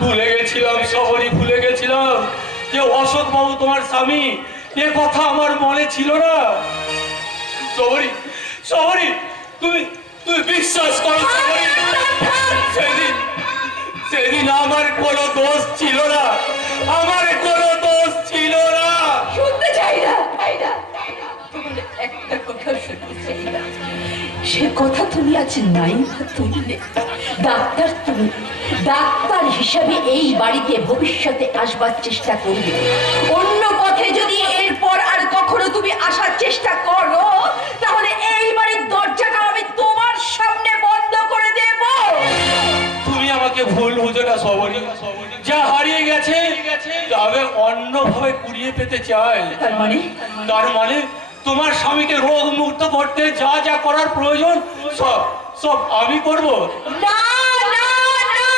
ভুলে গেছিলাম সবরি, ভুলে গেছিলাম যে অশোক বাবু তোমার স্বামী। এ কথা আমার মনে ছিল না। সবরি সবরি, তুমি তুমি বিশ্বাস করো সবরি, সেদিন আমার কোনো দোষ ছিল না, আমার কোনো দোষ ছিল না। শুনতে চাই না, তোমার একটা কথা শুনতে চাই না। সে কথা তুমি আজ নাই না তুললে। তুমি ডাক্তার হিসাবে এই বাড়িতে ভবিষ্যতে আসবার চেষ্টা করবে। অন্য পথে যদি এরপর আর কখনো তুমি আসার চেষ্টা করো, তাহলে এই বাড়ির দরজাটা আমি তোমার সামনে বন্ধ করে দেব। তুমি আমাকে ভুল বুঝো না সবরি, যা হারিয়ে গেছে তবে অন্যভাবে কুড়িয়ে পেতে চাই। তার মানে তোমার স্বামীকে রোগ মুক্ত করতে যা যা করার প্রয়োজন সব সব আমি করব। না না না,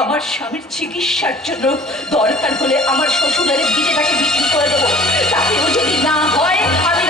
আমার স্বামীর চিকিৎসার জন্য দরকার হলে আমার শ্বশুরের ভিটেটাকে বিক্রি করে দেবো। তাতেও যদি না হয় আমি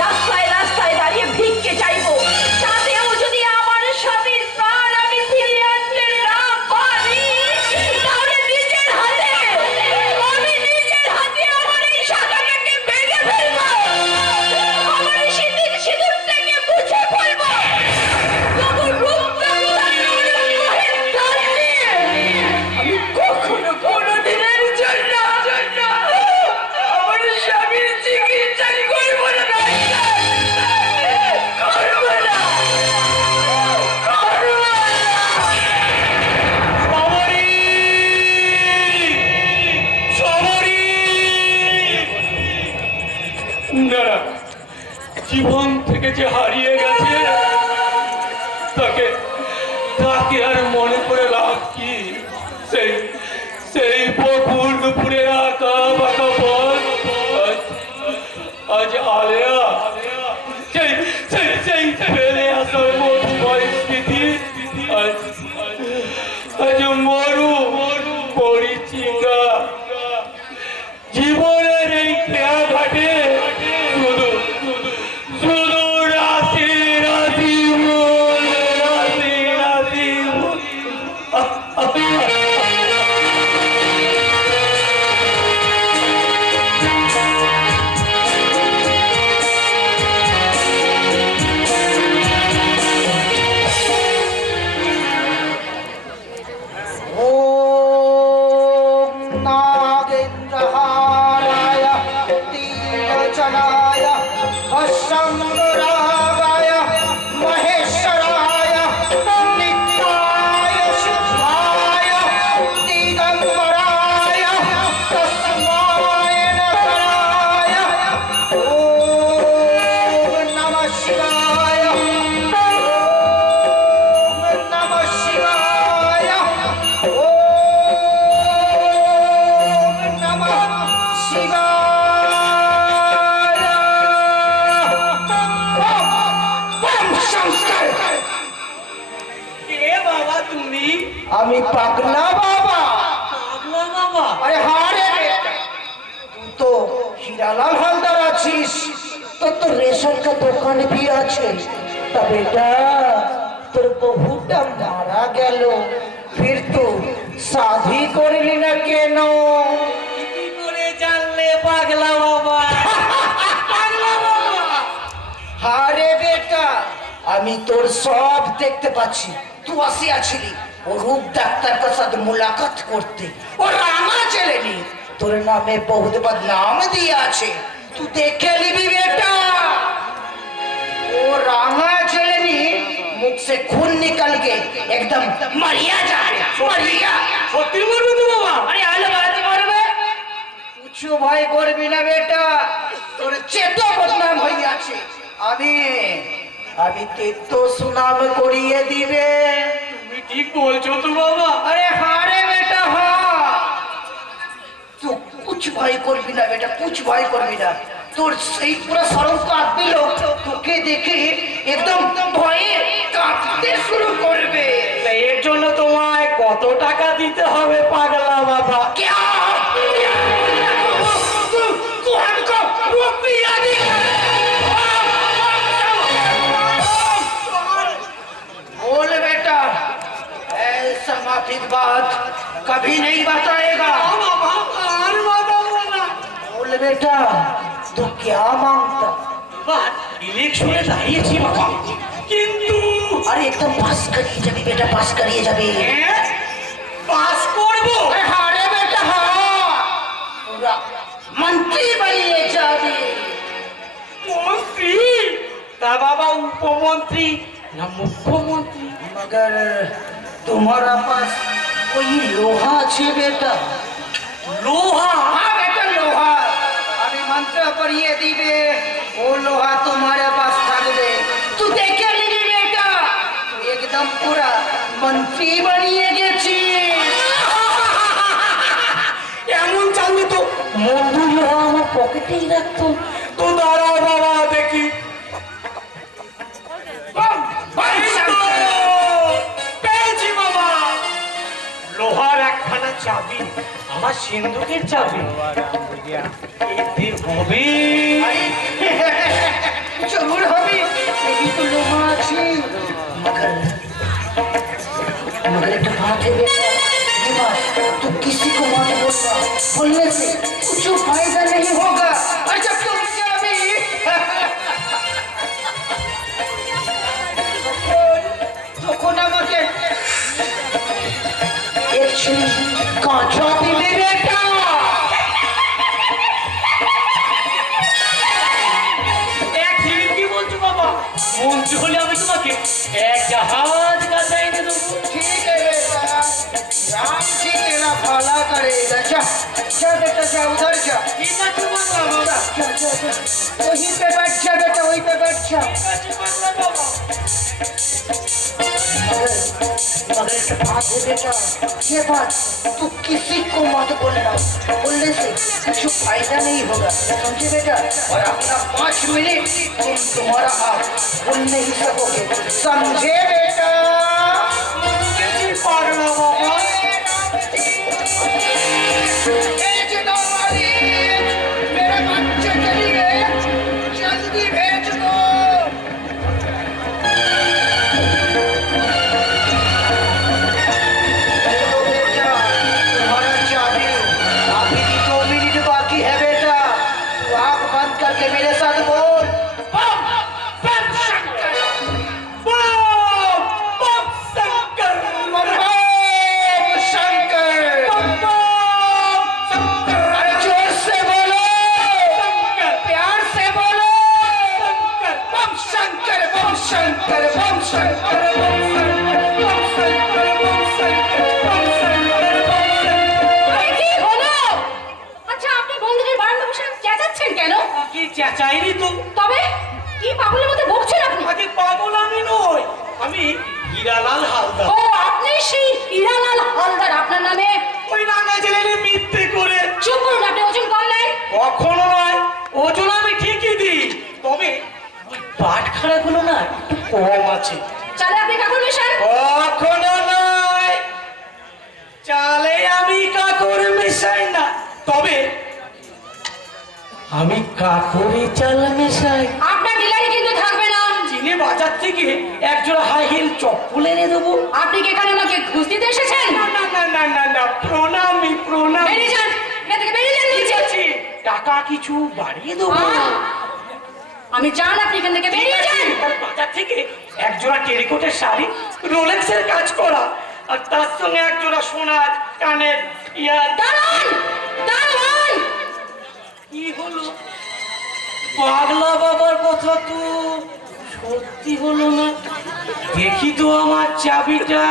না না, জীবন থেকে যে হারিয়ে গেছে তাকে তাকে আর মনে করে লাভ কি? সেই সেই বকুল দুপুরে আঁকা বাঁকা পথ আজ আলেয়া সেই সেই সেই ফেলে আসার মধুময় স্মৃতি আজ মরু পরিচিঙ্গা। জীবনের এই খেয়া ঘাটে শুধু শুধু রাশি রাশি মন, রাশি রাশি মন। ॐ नागेन्द्रहाराय तीरचनाय शम्भुरागाय महेश्वराय नित्याय शुद्धाय दिगम्बराय तस्माय नमः ॐ नमः शिवाय ॐ नमः शिवाय ॐ नमः शिवाय। ओम शंकर। কে বাবা তুমি? আমি পাগলা বাবা। পাগলা বাবা? আরে হ্যাঁ রে বেটা, তুই তো হিরালাল হালদার আছিস, তোর তো রেশন का দোকান भी আছে। তা বেটা তোর বহুটা মারা গেল, फिर तो शादी করলি না কেন? কি করে জানলে পাগলা বাবা? পাগলা বাবা? আরে বেটা আমি তোর সব দেখতে পাচ্ছি। তুই আসিয়াছিলি ও রূপ ডাক্তার का साथ मुलाकात করতে, ও রাঙা ছেলেনি তোর নামে বহুত বদনাম দিয়া আছে, তুই দেখে নিবি বেটা। ও রাঙা ছেলেনি মুখ से खून निकल के एकदम मरिया जाবে, मरिया। সত্যি বলবো তো বাবা? আরে আলো বাড়াতে পারবে, কিছু ভয় করবি না বেটা, তোর চেতো বদনাম হয়ে আছে। আমি আমি তো সুনাম করিয়ে দিবে। তুমি ঠিক বলছো তো বাবা? আরে হ্যাঁ রে বেটা হ্যাঁ, তুই कुछ ভয় করবি না বেটা, कुछ ভয় করবি না। তোর সেই পুরো সরম কাঁপবি, লোক তোকে দেখে একদম ভয়ে কাঁপতে শুরু করবে। তা এর জন্য তোমায় কত টাকা দিতে হবে পাগলা বাবা? क्या तू हमको रुपया दे। बोल बेटा, ऐसा माफिक बात कभी नहीं बताएगा। बोल बेटा तू क्या मांगता? ইলেকশনে দাঁড়িয়েছি বাবা, কিন্তু अरे एकदम पास करिए जाबे बेटा, पास करिए जाबे। পাস করবো? अरे हाँ रे बेटा हाँ, पूरा मंत्री बनिए जाबे। মন্ত্রী? তা বাবা উপমন্ত্রী না মুখ্যমন্ত্রী? मगर तुम्हारा पास कोई लोहा है बेटा? লোহা? हाँ बेटा लोहा, अभी मंत्र पढ़िए दीबे, वो लोहा तुम्हारे पास থাকবে। तू देखे लीबी बेटा, तू एकदम पूरा मंत्री बनिए গেছিস। এমন জানলে তো বন্ধু লোহা আমার পকেটেই রাখতো। তো দাঁড়াও বাবা দেখি। পেয়েছি বাবা, লোহার একখানা চাবি, আমার সিন্ধুকের চাবি। এতে হবে? जरूर होगी, यही तो लोहा আছে। मगर मगर एक बात है बेटा, ये बात तो किसी को मत बोलना, बोलने से कुछ फायदा नहीं होगा। और जब तुमसे अभी তখন আমাকে एक छिली कांचा दिले बेटा। এক ঝিলিক কি বলছো বাবা? মন্ত্রী হলে আমি তোমাকে এক জাহাজ গাছে এনে দেবো। ठीक है बेटा, राम जी तेरा भला करेगा जा जा बेटा जा उधर जा ठीक আছে বাংলা বাবা जा जा जा वहीं पे बैठ जा बेटा वहीं पे बैठ जा ঠিক আছে বাংলা বাবা मगर एक बात है बेटा ये बात तू किसी को मत बोलना बोलने से कुछ फायदा नहीं होगा समझे बेटा और अपना 5 मिनट तुम तुम्हारा आप बोल नहीं सकोगे समझे बेटा বুঝেছি পাগলা বাবা मेरे बच्चे के लिए जल्दी भेज दो तुम्हारा चाबी अभी भी 2 मिनट बाकी है बेटा तू आंख बंद करके मेरे साथ बोल बम बम शंकर बम बम शंकर बम शंकर बम शंकर अरे जोर से बोलो प्यार से बोलो बम शंकर बम शंकर बम शंकर बम शंकर কি হলো? আচ্ছা আপনি বন্ধুদের বারান্দা বসে চেঁচাচ্ছেন কেন? কি চেঁচাইনি তো তবে কি পাগলের মতো বকছেন আপনি? আগে পাগল আমি নই আমি হীরালাল হালদার ও আপনি সেই হীরালাল হালদার আপনার নামে ওই রাঙা ছেলেকে মিথ্যে করে চুপ করুন আপনি ওজন করলেন কখনো নয় ওজন আমি ঠিকই দিই তবে ওই বাটখারাগুলো না একটু কম আছে চালে আপনি কাকুর মেশান কখনো নয় চালে আমি কাকুর মেশাই না তবে আমি কাকুরি চাল মেশাই আপনার ডিলারি কিন্তু থাকবে না চিনি বাজার থেকে এক জোড়া হাই হিল চপ্পল এনে দেবো আপনি কি এখানে আমাকে ঘুষ দিতে এসেছেন না না না না না না প্রণামী প্রণামী বেরিয়ে যান এখান থেকে বেরিয়ে যান ঠিক নিচে। আছে টাকা কিছু বাড়িয়ে দেবো আহ! আমি চান আপনি এখান থেকে বেরিয়ে যান তার বাজার থেকে এক জোড়া টেরিকোটের শাড়ি রোলেক্সের কাজ করা আর তার সঙ্গে এক জোড়া সোনার কানের ইয়ার দাঁড়ান দাঁড়ান কি হলো পাগলা বাবার কথা তো সত্যি হলো না দেখি তো আমার চাবিটা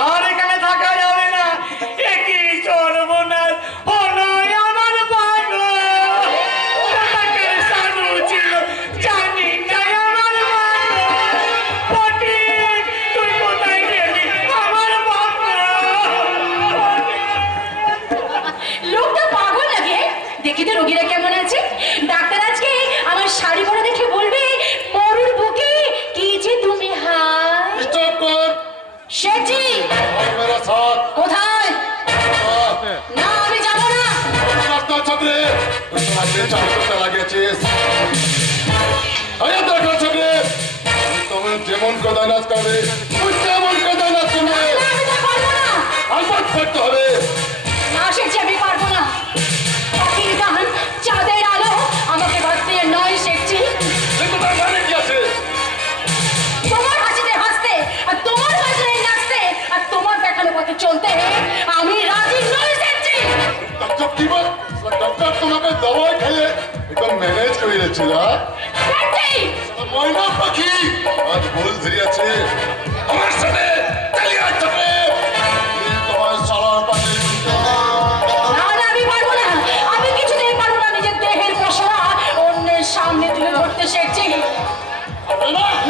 আর এখানে থাকা যাবে না একই সর্বনাশ হলো আমার ভাগ্য টাকার সাধু ছিল জানি না আমার ভাগ্য ফটিক তুই কোথায় গেলি আমার ভাগ্য লোকটা পাগল লাগে দেখি তো রোগীরা কেমন আছে ডাক্তার আজকে আমার শাড়ি পরা দেখে বলবে মরুর বুকে কি যে তুমি হায় स्टॉप कर শেঠজি और मेरा साथ কোথায় না আমি যাবো না रास्ता छपरे तुम आगे चार को चला गया चेस अरे देखो छपरे तुम जेमन को दानास करे कुछ जेमन को दानास না, तुम्हें আমি তো পারবো না अलबत फट হবে না শেঠজি আমি পারবো না পাখির গান চাঁদের আলো আমাকে বাদ দিয়ে নয় শেঠজি কিন্তু তার মানে কি আছে তোমার হাসিতে হাসতে আর তোমার বাজনায় নাচতে আর তোমার দেখানো পথে চলতে আমি রাজি নই শেঠজি डॉक्टर की बात डॉक्टर তোমাকে দওয়া খেয়ে একদম ম্যানেজ করে দিয়েছিল শেঠজি ময়না পাখি আজ ভুল ধরিয়াছে আমার সাথে চালিয়ে যাবে তোমার সালার পাশে না না আমি পারবো না আমি কিছুতেই পারবো না নিজের দেহের পশরা অন্যের সামনে তুলে ধরতে শেখছি না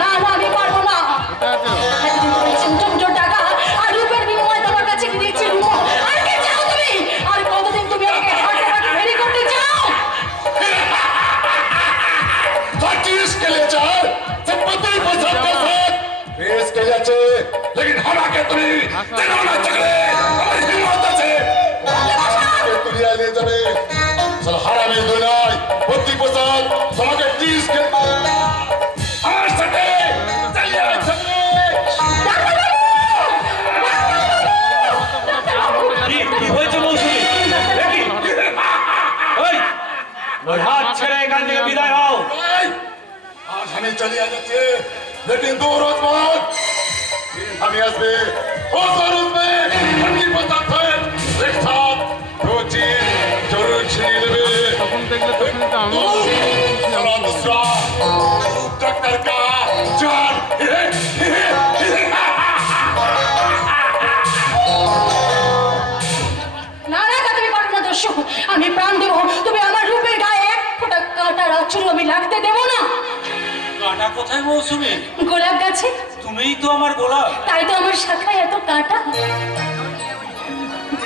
না আমি পারবো না এতদিন করেছেন জমজোর টাকা আর রূপের বিনিময়ে তোমার কাছে কি দিচ্ছি রূপ আর কে চাও তুমি আর কতদিন তুমি আমাকে হাতে হাতে ভেরি করতে চাও 25 के लिए चार 70% के साथ पेश के लिए अच्छे लेकिन हम आके तुम्हें तेरा ना चले हमारी हिम्मत আছে के तुलिया ले যাবে চল হারামে দুনিয়ায় 40% তোমাকে 30 के আমার সাথে চালিয়ে যাবে কি হয়েছে মৌসুমি দেখি ওই ওই হাত ছেড়ে এখান থেকে বিদায় হও आज हमें चलिए যাচ্ছে लेकिन 2 रोज बाद আমি আসবে और जरूरत में हड्डी पसंद है एक साथ दो चीज जरूर छीन ले चला दूसरा डॉक्टर का जान না না তা তুমি করো না দস্যু, আমি প্রাণ দেবো, তুমি আমার রূপের গায়ে এক ফোঁটা কাঁটার আঁচড় আমি লাগতে দেবো না। কাঁটা কোথায় মৌসুমী? গোলাপ গাছে, তুমিই তো আমার গোলাপ। তাই তো আমার শাখায় এত কাঁটা।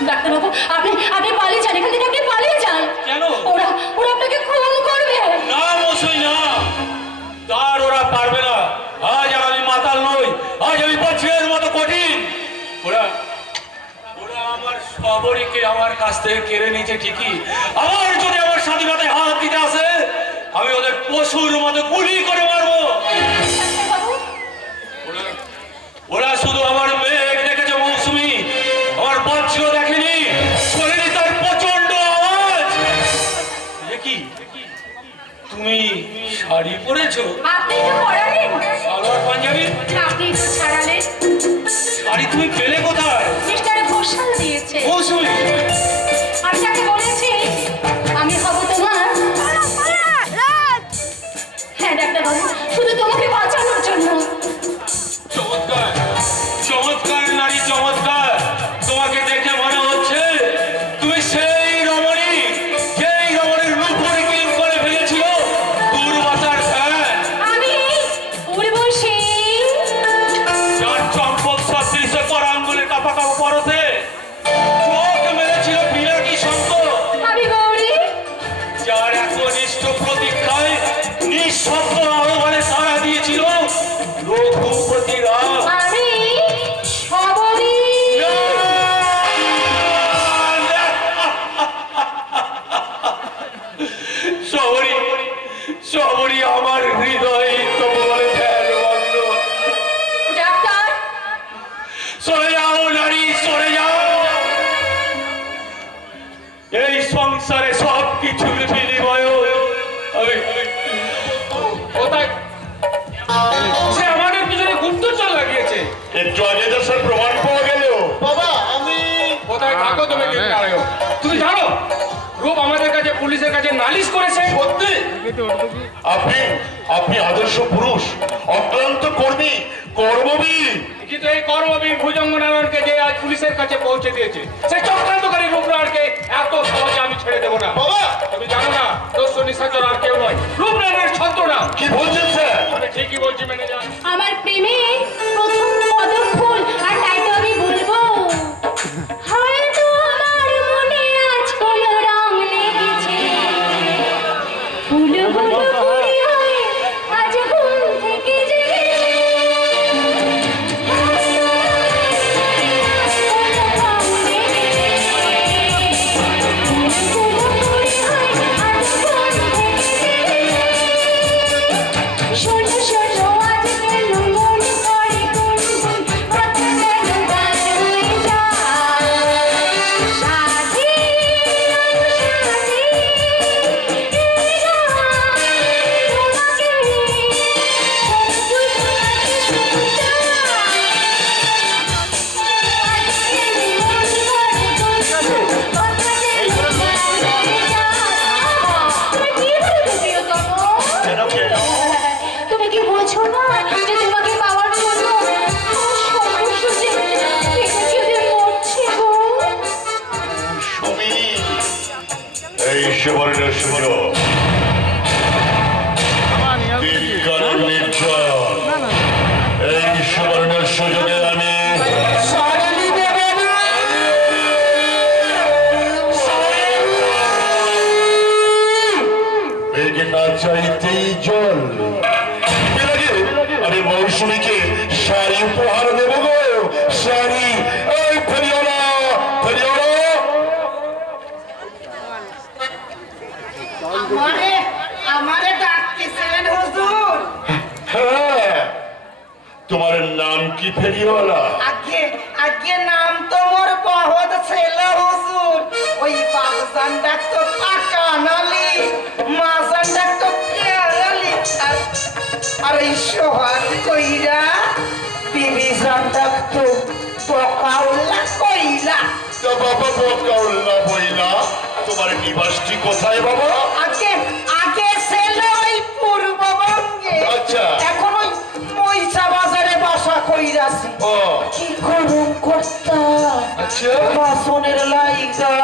ডাক্তারবাবু, আপনি আপনি পালিয়ে যান এখান থেকে, আপনি পালিয়ে যান। কেন? ওরা ওরা আপনাকে খুন করবে। না মৌসুমী না, তার ওরা পারবে না। আজ আর আমি মাতাল নই, আজ আমি বজ্রের মতো কঠিন। ওরা ওরা আমার সবরীকে আমার কাছ থেকে কেড়ে নিয়েছে ঠিকই, আবার যদি আমার স্বাধীনতায় হাত দিতে আসে আমি ওদের পশুর মতো গুলি করে মারবো। ডাক্তারবাবু, ওরা শুধু আমার মেঘ দেখেছে মৌসুমী, আমার বজ্র দেখেনি। শরীরে তার প্রচন্ড আওয়াজ। কি তুমি শাড়ি পরেছো? আপনি তো পড়ালেন, সালোয়ার পাঞ্জাবি? আপনি তো ছাড়ালেন। শাড়ি তুমি পেলে কোথায়? মিস্টার ঘোষাল দিয়েছে। মৌসুমী আমি তাকে বলেছি আমি হব তোমার। হ্যাঁ ডাক্তারবাবু, শুধু তোমাকে বাঁচানোর জন্য। চমৎকার চমৎকার নারী, চমৎকার। তোমাকে দেখে মনে হচ্ছে তুমি সেই রমণী, যেই রমণীর রূপ পরিকিন করে ফেলেছিল দুর্বাসার ফ্যান। আমি উর্বশী, যার চম্পক সদৃশ করাঙ্গুলে কাপা কাপা পরতে চোখ মেরেছিল বিলাকি শঙ্খ, আমি গৌরী, যার একনিষ্ঠ প্রতীক্ষায় নিঃশব্দ আহ্বানে সাড়া দিয়েছিল রঘুপতি রাম। আমি সবরী। শহরী শহরী আমার হৃদয় তোমার ধ্যান মগ্ন। ডাক্তার, সরে যাও নারী, সরে যাও। এই সংসারে সব কিছুর বিনিময় আমি কোথায় সে আমাদের পিছনে গুপ্তচর লাগিয়েছে। একটু আগে তো সব প্রমাণ পাওয়া গেল। বাবা আমি কোথায় থাকো তুমি কেন্দ্রালয়? তুমি জানো রূপ আমাদের কাছে পুলিশের কাছে নালিশ করেছে। সত্যি? আপনি আপনি আদর্শ পুরুষ, অক্লান্ত কর্মী, কর্মবীর। কিন্তু এই কর্মবীর ভুজঙ্গনারায়ণকে যে আজ পুলিশের কাছে পৌঁছে দিয়েছে, সেই চক্রান্তকারী রূপনারায়ণকে এত সহজে আমি ছেড়ে দেবো না। বাবা তুমি জানো না দোষ নিশাচর আর কেউ নয়, রূপনারায়ণের ছত্রনাম। কি বলছেন স্যার? আমি ঠিকই বলছি, মেনে যান। আমার প্রেমে প্রথম কদম ফুল, আর তাই তো আমি বলবো হয়তো আমার মনে আজ কোনো রং লেগেছে। ফুলগুলো কুড়ি হয়ে আজ ঘুম থেকে জেগেছে। শোনো শোনো আজ কেন মন করে গুনগুন, কথা যেন গান হয়ে যায়। সাথী সাথী এই গান তোমাকে শুধু তোমাকে শুনতে চাই। আজ কেন মন করে গুনগুন, কথা যেন গান হয়ে যায়। তুমি কি বলছো প্রিয়তম? কেন কেন? তুমি কি বোঝো না যে তোমাকে পাওয়ার জন্য আমার সর্বস্ব যে কেঁদে কেঁদে মরছে গো? সুমি, এই সুবর্ণের সুযোগ, দীর্ঘকালের নির্জন, এই সুবর্ণের সুযোগে আমি বেগে না চাইতেই জল। এর আগে আমি মৌসুমীকে শাড়ি উপহার দেবো গো, শাড়ি। এই ফেরিওয়ালা, ফেরিওয়ালা, আমারে ডাকতেছিলেন হুজুর? হ্যাঁ, তোমার নাম কি ফেরিওয়ালা? আগে আগে নাম তো মোর বহুত ছিল হুজুর। ওই বাবুজান ডাকতো পাকানালি, মাজান ডাকতো কেরালি, আর এই সোহাগ কইরা বিবিজান ডাকতো বাবা বকাউল্লা বইলা তোমার নিবাসটি কোথায় বাবা? আগে আগে ছিল ওই পূর্ববঙ্গে, আচ্ছা। এখন ওই মইসা বাজারে বাসা কইরাছি। ও কি করুম কর্তা, আচ্ছা। বাসনের লাইগা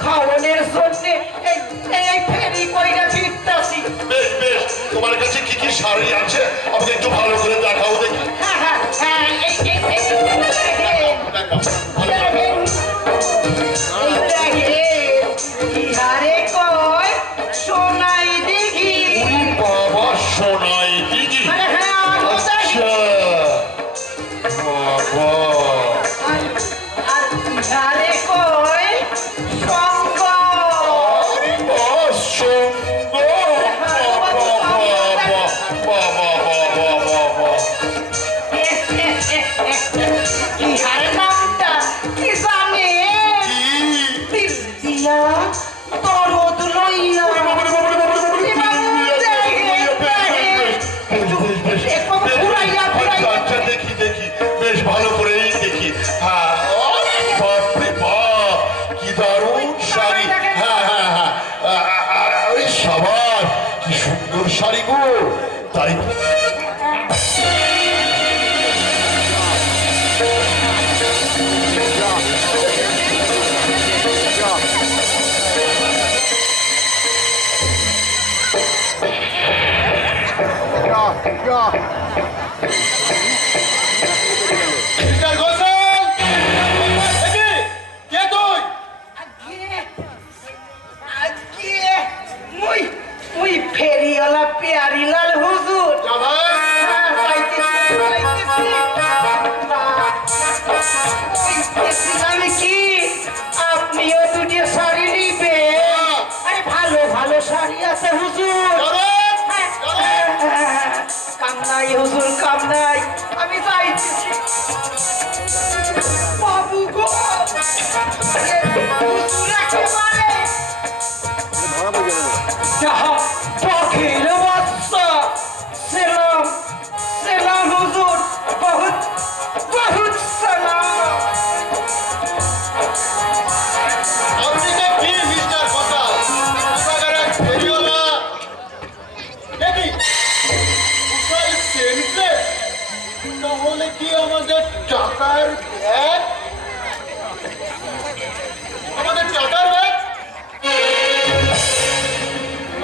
খাওয়ানোর জন্যে এই ফেরি কইরা ফিরতাছি। বেশ বেশ, তোমার কাছে কি কি শাড়ি আছে আমাকে একটু ভালো করে দেখাও দেখি। হ্যাঁ হ্যাঁ হ্যাঁ, এই দেখাও, ভালো করে। ইহারে কয় সোনাই দিঘি। বাবা সোনাই দিদি। আরে হ্যাঁ, আরো দেখি। আচ্ছা বাবা, আর ইহারে কয় সঙ্গ। অসম্ভব। বাবা বাবা বাবা, ইহারে নামটা কি জানে? কি দিয়া দরদ লইয়া। আচ্ছা দেখি দেখি, বেশ ভালো করেই দেখি। হ্যাঁ, বাপরে বাপ, কি দারুণ শাড়ি। হ্যাঁ হ্যাঁ হ্যাঁ, আরে সবার কি সুন্দর শাড়ি গো, তাই তো। মিস্টার ঘোষাল, একে, কে তুই? মুই ফেরিওয়ালা পেয়ারিলাল হুজুর। জামাই, বলতেছিলাম কি, আপনিও দুটো শাড়ি নিবেন? আরে ভালো ভালো শাড়ি আছে হুজুর। কাম নাই হুজুর, কাম নাই, আমি যাইতেছি। বাবু গো, হুজুর একেবারে যাহা পাখির বাচ্চা। সেলাম সেলাম হুজুর, বহুত বহুত সালাম। আপনি যে কি মিস্টার ঘোষাল, কোথাকার এক ফেরিওয়ালা? দেখি, কোথায় সেন্ট্রে? তাহলে কি আমাদের টাকার ব্যাগ? আমাদের টাকার ব্যাগ?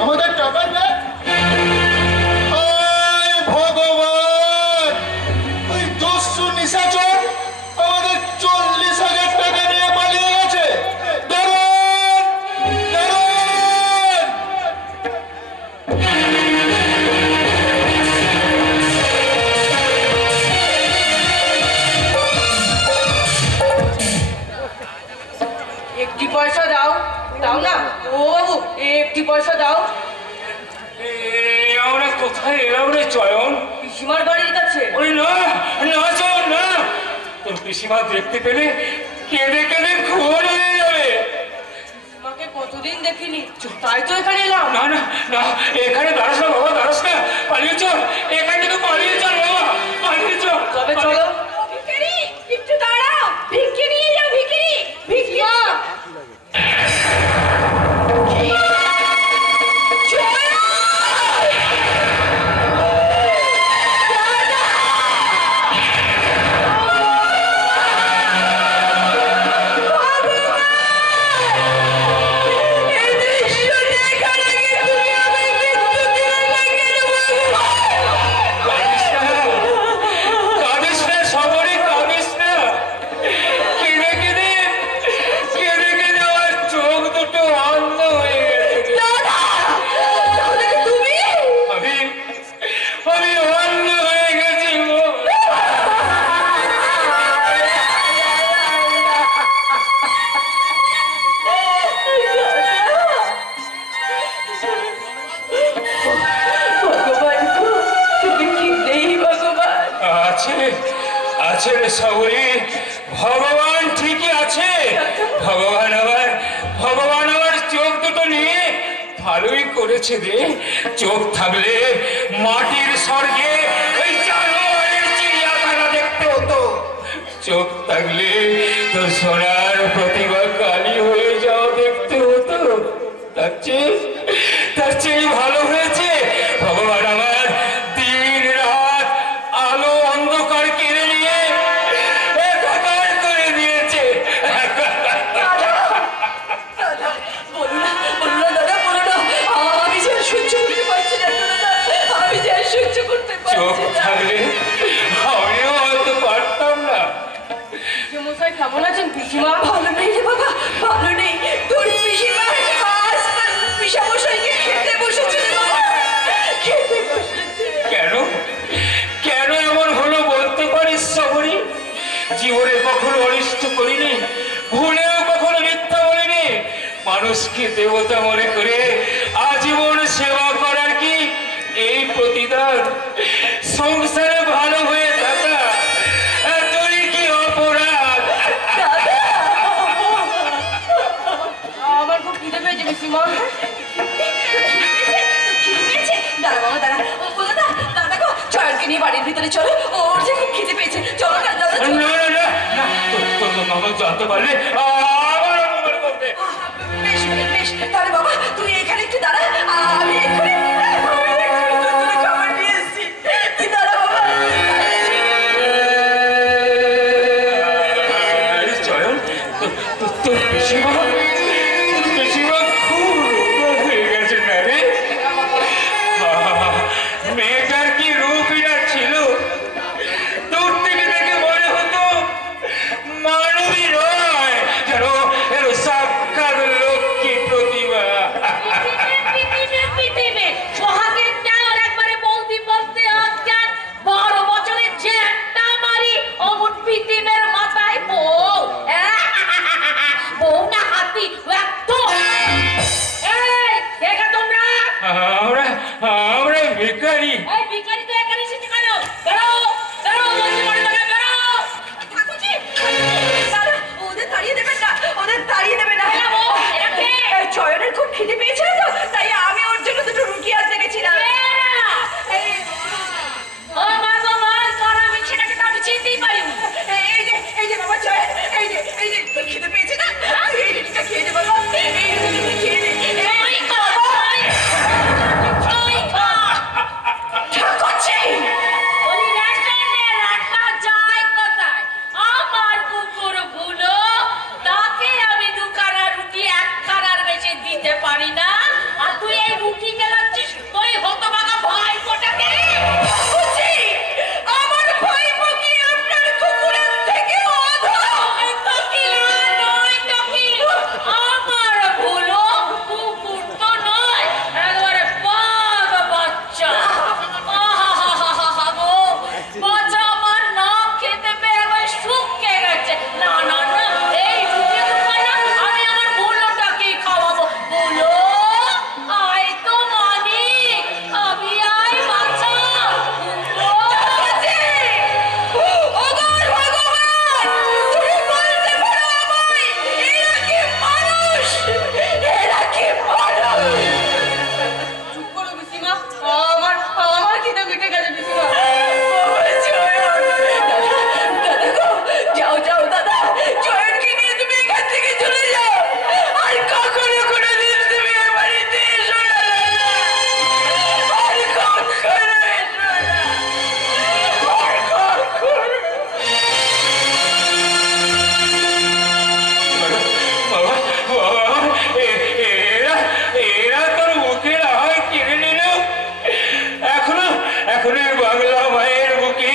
আমাদের টাকার ব্যাগ? হায় ভগবান, ওই দস্যু নিশাচর আমাদের 40,000 টাকা নিয়ে পালিয়ে গেছে। দারুণ দারুণ। একটি পয়সা দাও, দাও না ও বাবু, একটি পয়সা দাও। আমরা কোথায় এলাম রে চয়ন? পিসিমার বাড়ির কাছে। ওই না না চয়ন না, তোর পিসিমা দেখতে পেলে কেঁদে কেঁদে ঘোর হয়ে যাবে। তোমাকে কতদিন দেখিনি, তাই তো এখানে এলাম। না না না, এখানে দাঁড়াস না বাবা, দাঁড়াস না, পালিয়ে চল, এখান থেকে পালিয়ে চল বাবা, পালিয়ে চল। তবে চলো। ভিখারি, একটু দাঁড়াও, ভিক্ষে নিয়ে যাও, ভিখারি, ভিক্ষে। কাঁদিস না সবরই, কাঁদিস না। কেঁদে কেঁদে কেঁদে কেঁদে আমার চোখ দুটো অন্ধ হয়ে গেছে। আমি আমি অন্ধ হয়ে গেছি গো। ভগবান গো, তুমি কি নেই ভগবান? আছে আছে রে সবরি, ভগবান ঠিকই আছে। ভগবান আমার চোখ দুটো নিয়ে ভালোই করেছে রে। চোখ থাকলে মাটির স্বর্গে ওই জানোয়ারের চিড়িয়াখানা দেখতে হতো। চোখ থাকলে তোর সোনার প্রতি তার চেয়ে ভালো হয়েছে ভগবান আমার দিন রাত আলো অন্ধকার কেড়ে নিয়ে একাকার করে দিয়েছে। বলো না দাদা, বলো না। আমি যে আর সহ্য করতে পারছি না দাদা, আমি যে আর সহ্য করতে চোখ পারছি না। থাকলে আমিও হয়তো পারতাম না। মশাই কেমন আছেন পিসিমা? ভালো নেই রে বাবা, ভালো নেই। তোর পিসিমা আজ তার পিসামশাইকে খেতে বসেছে রে বাবা, খেতে বসেছে। কেন কেন এমন হলো বলতে পারিস সবরি? জীবনে কখনো অনিষ্ট করিনি, ভুলেও কখনো মিথ্যা বলিনি। মানুষকে দেবতা মনে করে আজীবন সেবা করার কি এই প্রতিদান? সংসারে ভালো হয়ে থাকা তুই কি অপরাধ? আমার খুব খিদে পেয়েছে পিসিমা। দাঁড়া বাবা, দাঁড়া। ও দাদা, দাদা গো, চয়নকে নিয়ে বাড়ির ভিতরে চলো, ওর যে খুব খিদে পেয়েছে। চলো না দাদা, চলো। না না না না, তোর মামা জানতে পারলে আবার অপমান করবে। বেশ বেশ, তাহলে বাবা তুই এখানে একটু দাঁড়া, আমি এক্ষুনি তোর জন্য খাবার নিয়ে এসেছি। তুই দাঁড়া বাবা। আরে চয়ন, তোর পিসিমা খুব রোগা হয়ে গেছে না রে? মেয়েটার কি রূপই না ছিল! দূর থেকে দেখে মনে হতো মানবী নয়, যেন সাক্ষাৎ লক্ষ্মী প্রতিমা। পৃথিবী সোহাগের টাওয়ার একবারে বৌদি বলতে অজ্ঞান, 12 বছরের জ্যাঠা মারি অমন পৃথিবীর মাথায় বউ। বউ না হাতি একদম। এই দেখো তোমরা, আমরা ভিখারি। এই ভিখারি তো এখানে এসেছে কেন? বেরো বেরো, বলছি বড় করে বেরো। ঠাকুরজি, দাদা, ওদের তাড়িয়ে দেবেন না, ওদের তাড়িয়ে দেবেন না। এরা বউ, এরা কে? এই চয়নের খুব খিদে পেয়েছিল তো, তাই আমি ওর জন্য দুটো রুটি আনতে গেছিলাম। এই ও মা গো মা, কার আমি সেটাকে তো আমি চিনতেই পারিনি। এই যে বাবা চয়ন, এই যে তোর খিদে পেয়েছে না, এই রুটিটা খেয়ে নে বাবা, এই রুটিটা খেয়ে নে। ওই কর, ওই কর। ঠাকুরজি, ওই রেস্টুরেন্টে রান্না যায় কোথায়? আমার কুকুর ভুলো, তাকে আমি 2 খানা রুটি 1 খানার বেশি দিতে পারি না, আর তুই এই রুটি খেলাচ্ছিস তুই হতভাগা ভাই কোটাকে। ঠাকুরজি, আমার ভাইপো কি আপনার কুকুরের থেকে অধম? আমার ভুলো, কুকুর তো নয়, একেবারে বাঘ বাচ্চা। আহাহাহাহা গো, বাচ্চা আমার না খেতে পেয়ে একবার শুকিয়ে গেছে। না না না, এই রুটি তো খাই না, আমি আমার ভুলোটাকেই খাওয়াবো। ভুলো, আয় তো মানিক, আমি আয় বাচ্চা। ভুলো। ঠাকুরজি, ওগো ভগবান, তুমি বলতে পারো আমায়, এরা কি মানুষ? এরা কি মানুষ? চুপ করো পিসিমা, আমার খিদে মিটে গেছে পিসিমা। দাদা গো, যাও দাদা, চয়নকে নিয়ে তুমি এখান থেকে চলে যাও, আর কখনো কোনোদিন তুমি এ বাড়িতে এসো না দাদা, আর কখনো এসো না, আর কখনো। বাবা, বাবা, এরা তোর মুখের আহার কেড়ে নিল। এখনো এই বাংলা মায়ের বুকে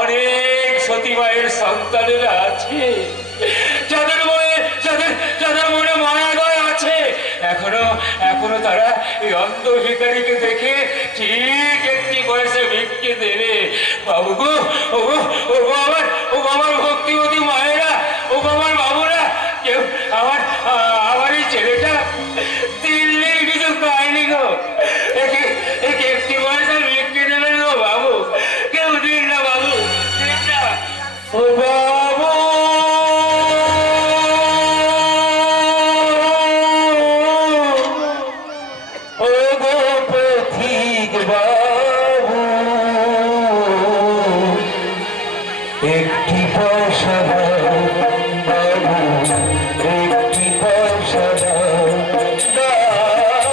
অনেক সতী মায়ের সন্তানেরা আছে, যাদের মনে মায়া দয়া আছে। এখনো তারা এই অন্ধ ভিখারিকে দেখে ঠিক একটি বয়সে ভিক্ষে দেবে। বাবু গো, ও আমার ভক্তিমতী মায়েরা, ও আমার বাবুরা, কেউ আমার এই ছেলেটা দিল্লির কিছু পায়নি গো, একে একটি বয়সে ভিক্ষে দেবেন গো বাবু, কেউ দিন না বাবু, দিন না। ও বাবু, ও গো পথিক বাবু, একটি পয়সা দাও বাবু, একটি পয়সা দাও, দাও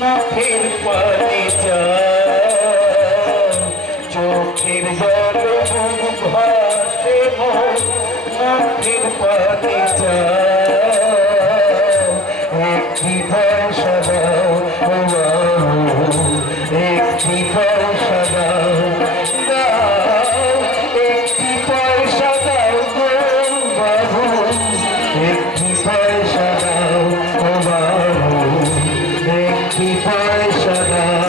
মুখের পানে যায় চোখের জল বুক ভাসে মুখের পানে যায় একটি পয়সা দাও একটি পয়সা দাও একটি পয়সা দাও গো বাবু একটি পয়সা দাও ও বাবু একটি পয়সা দাও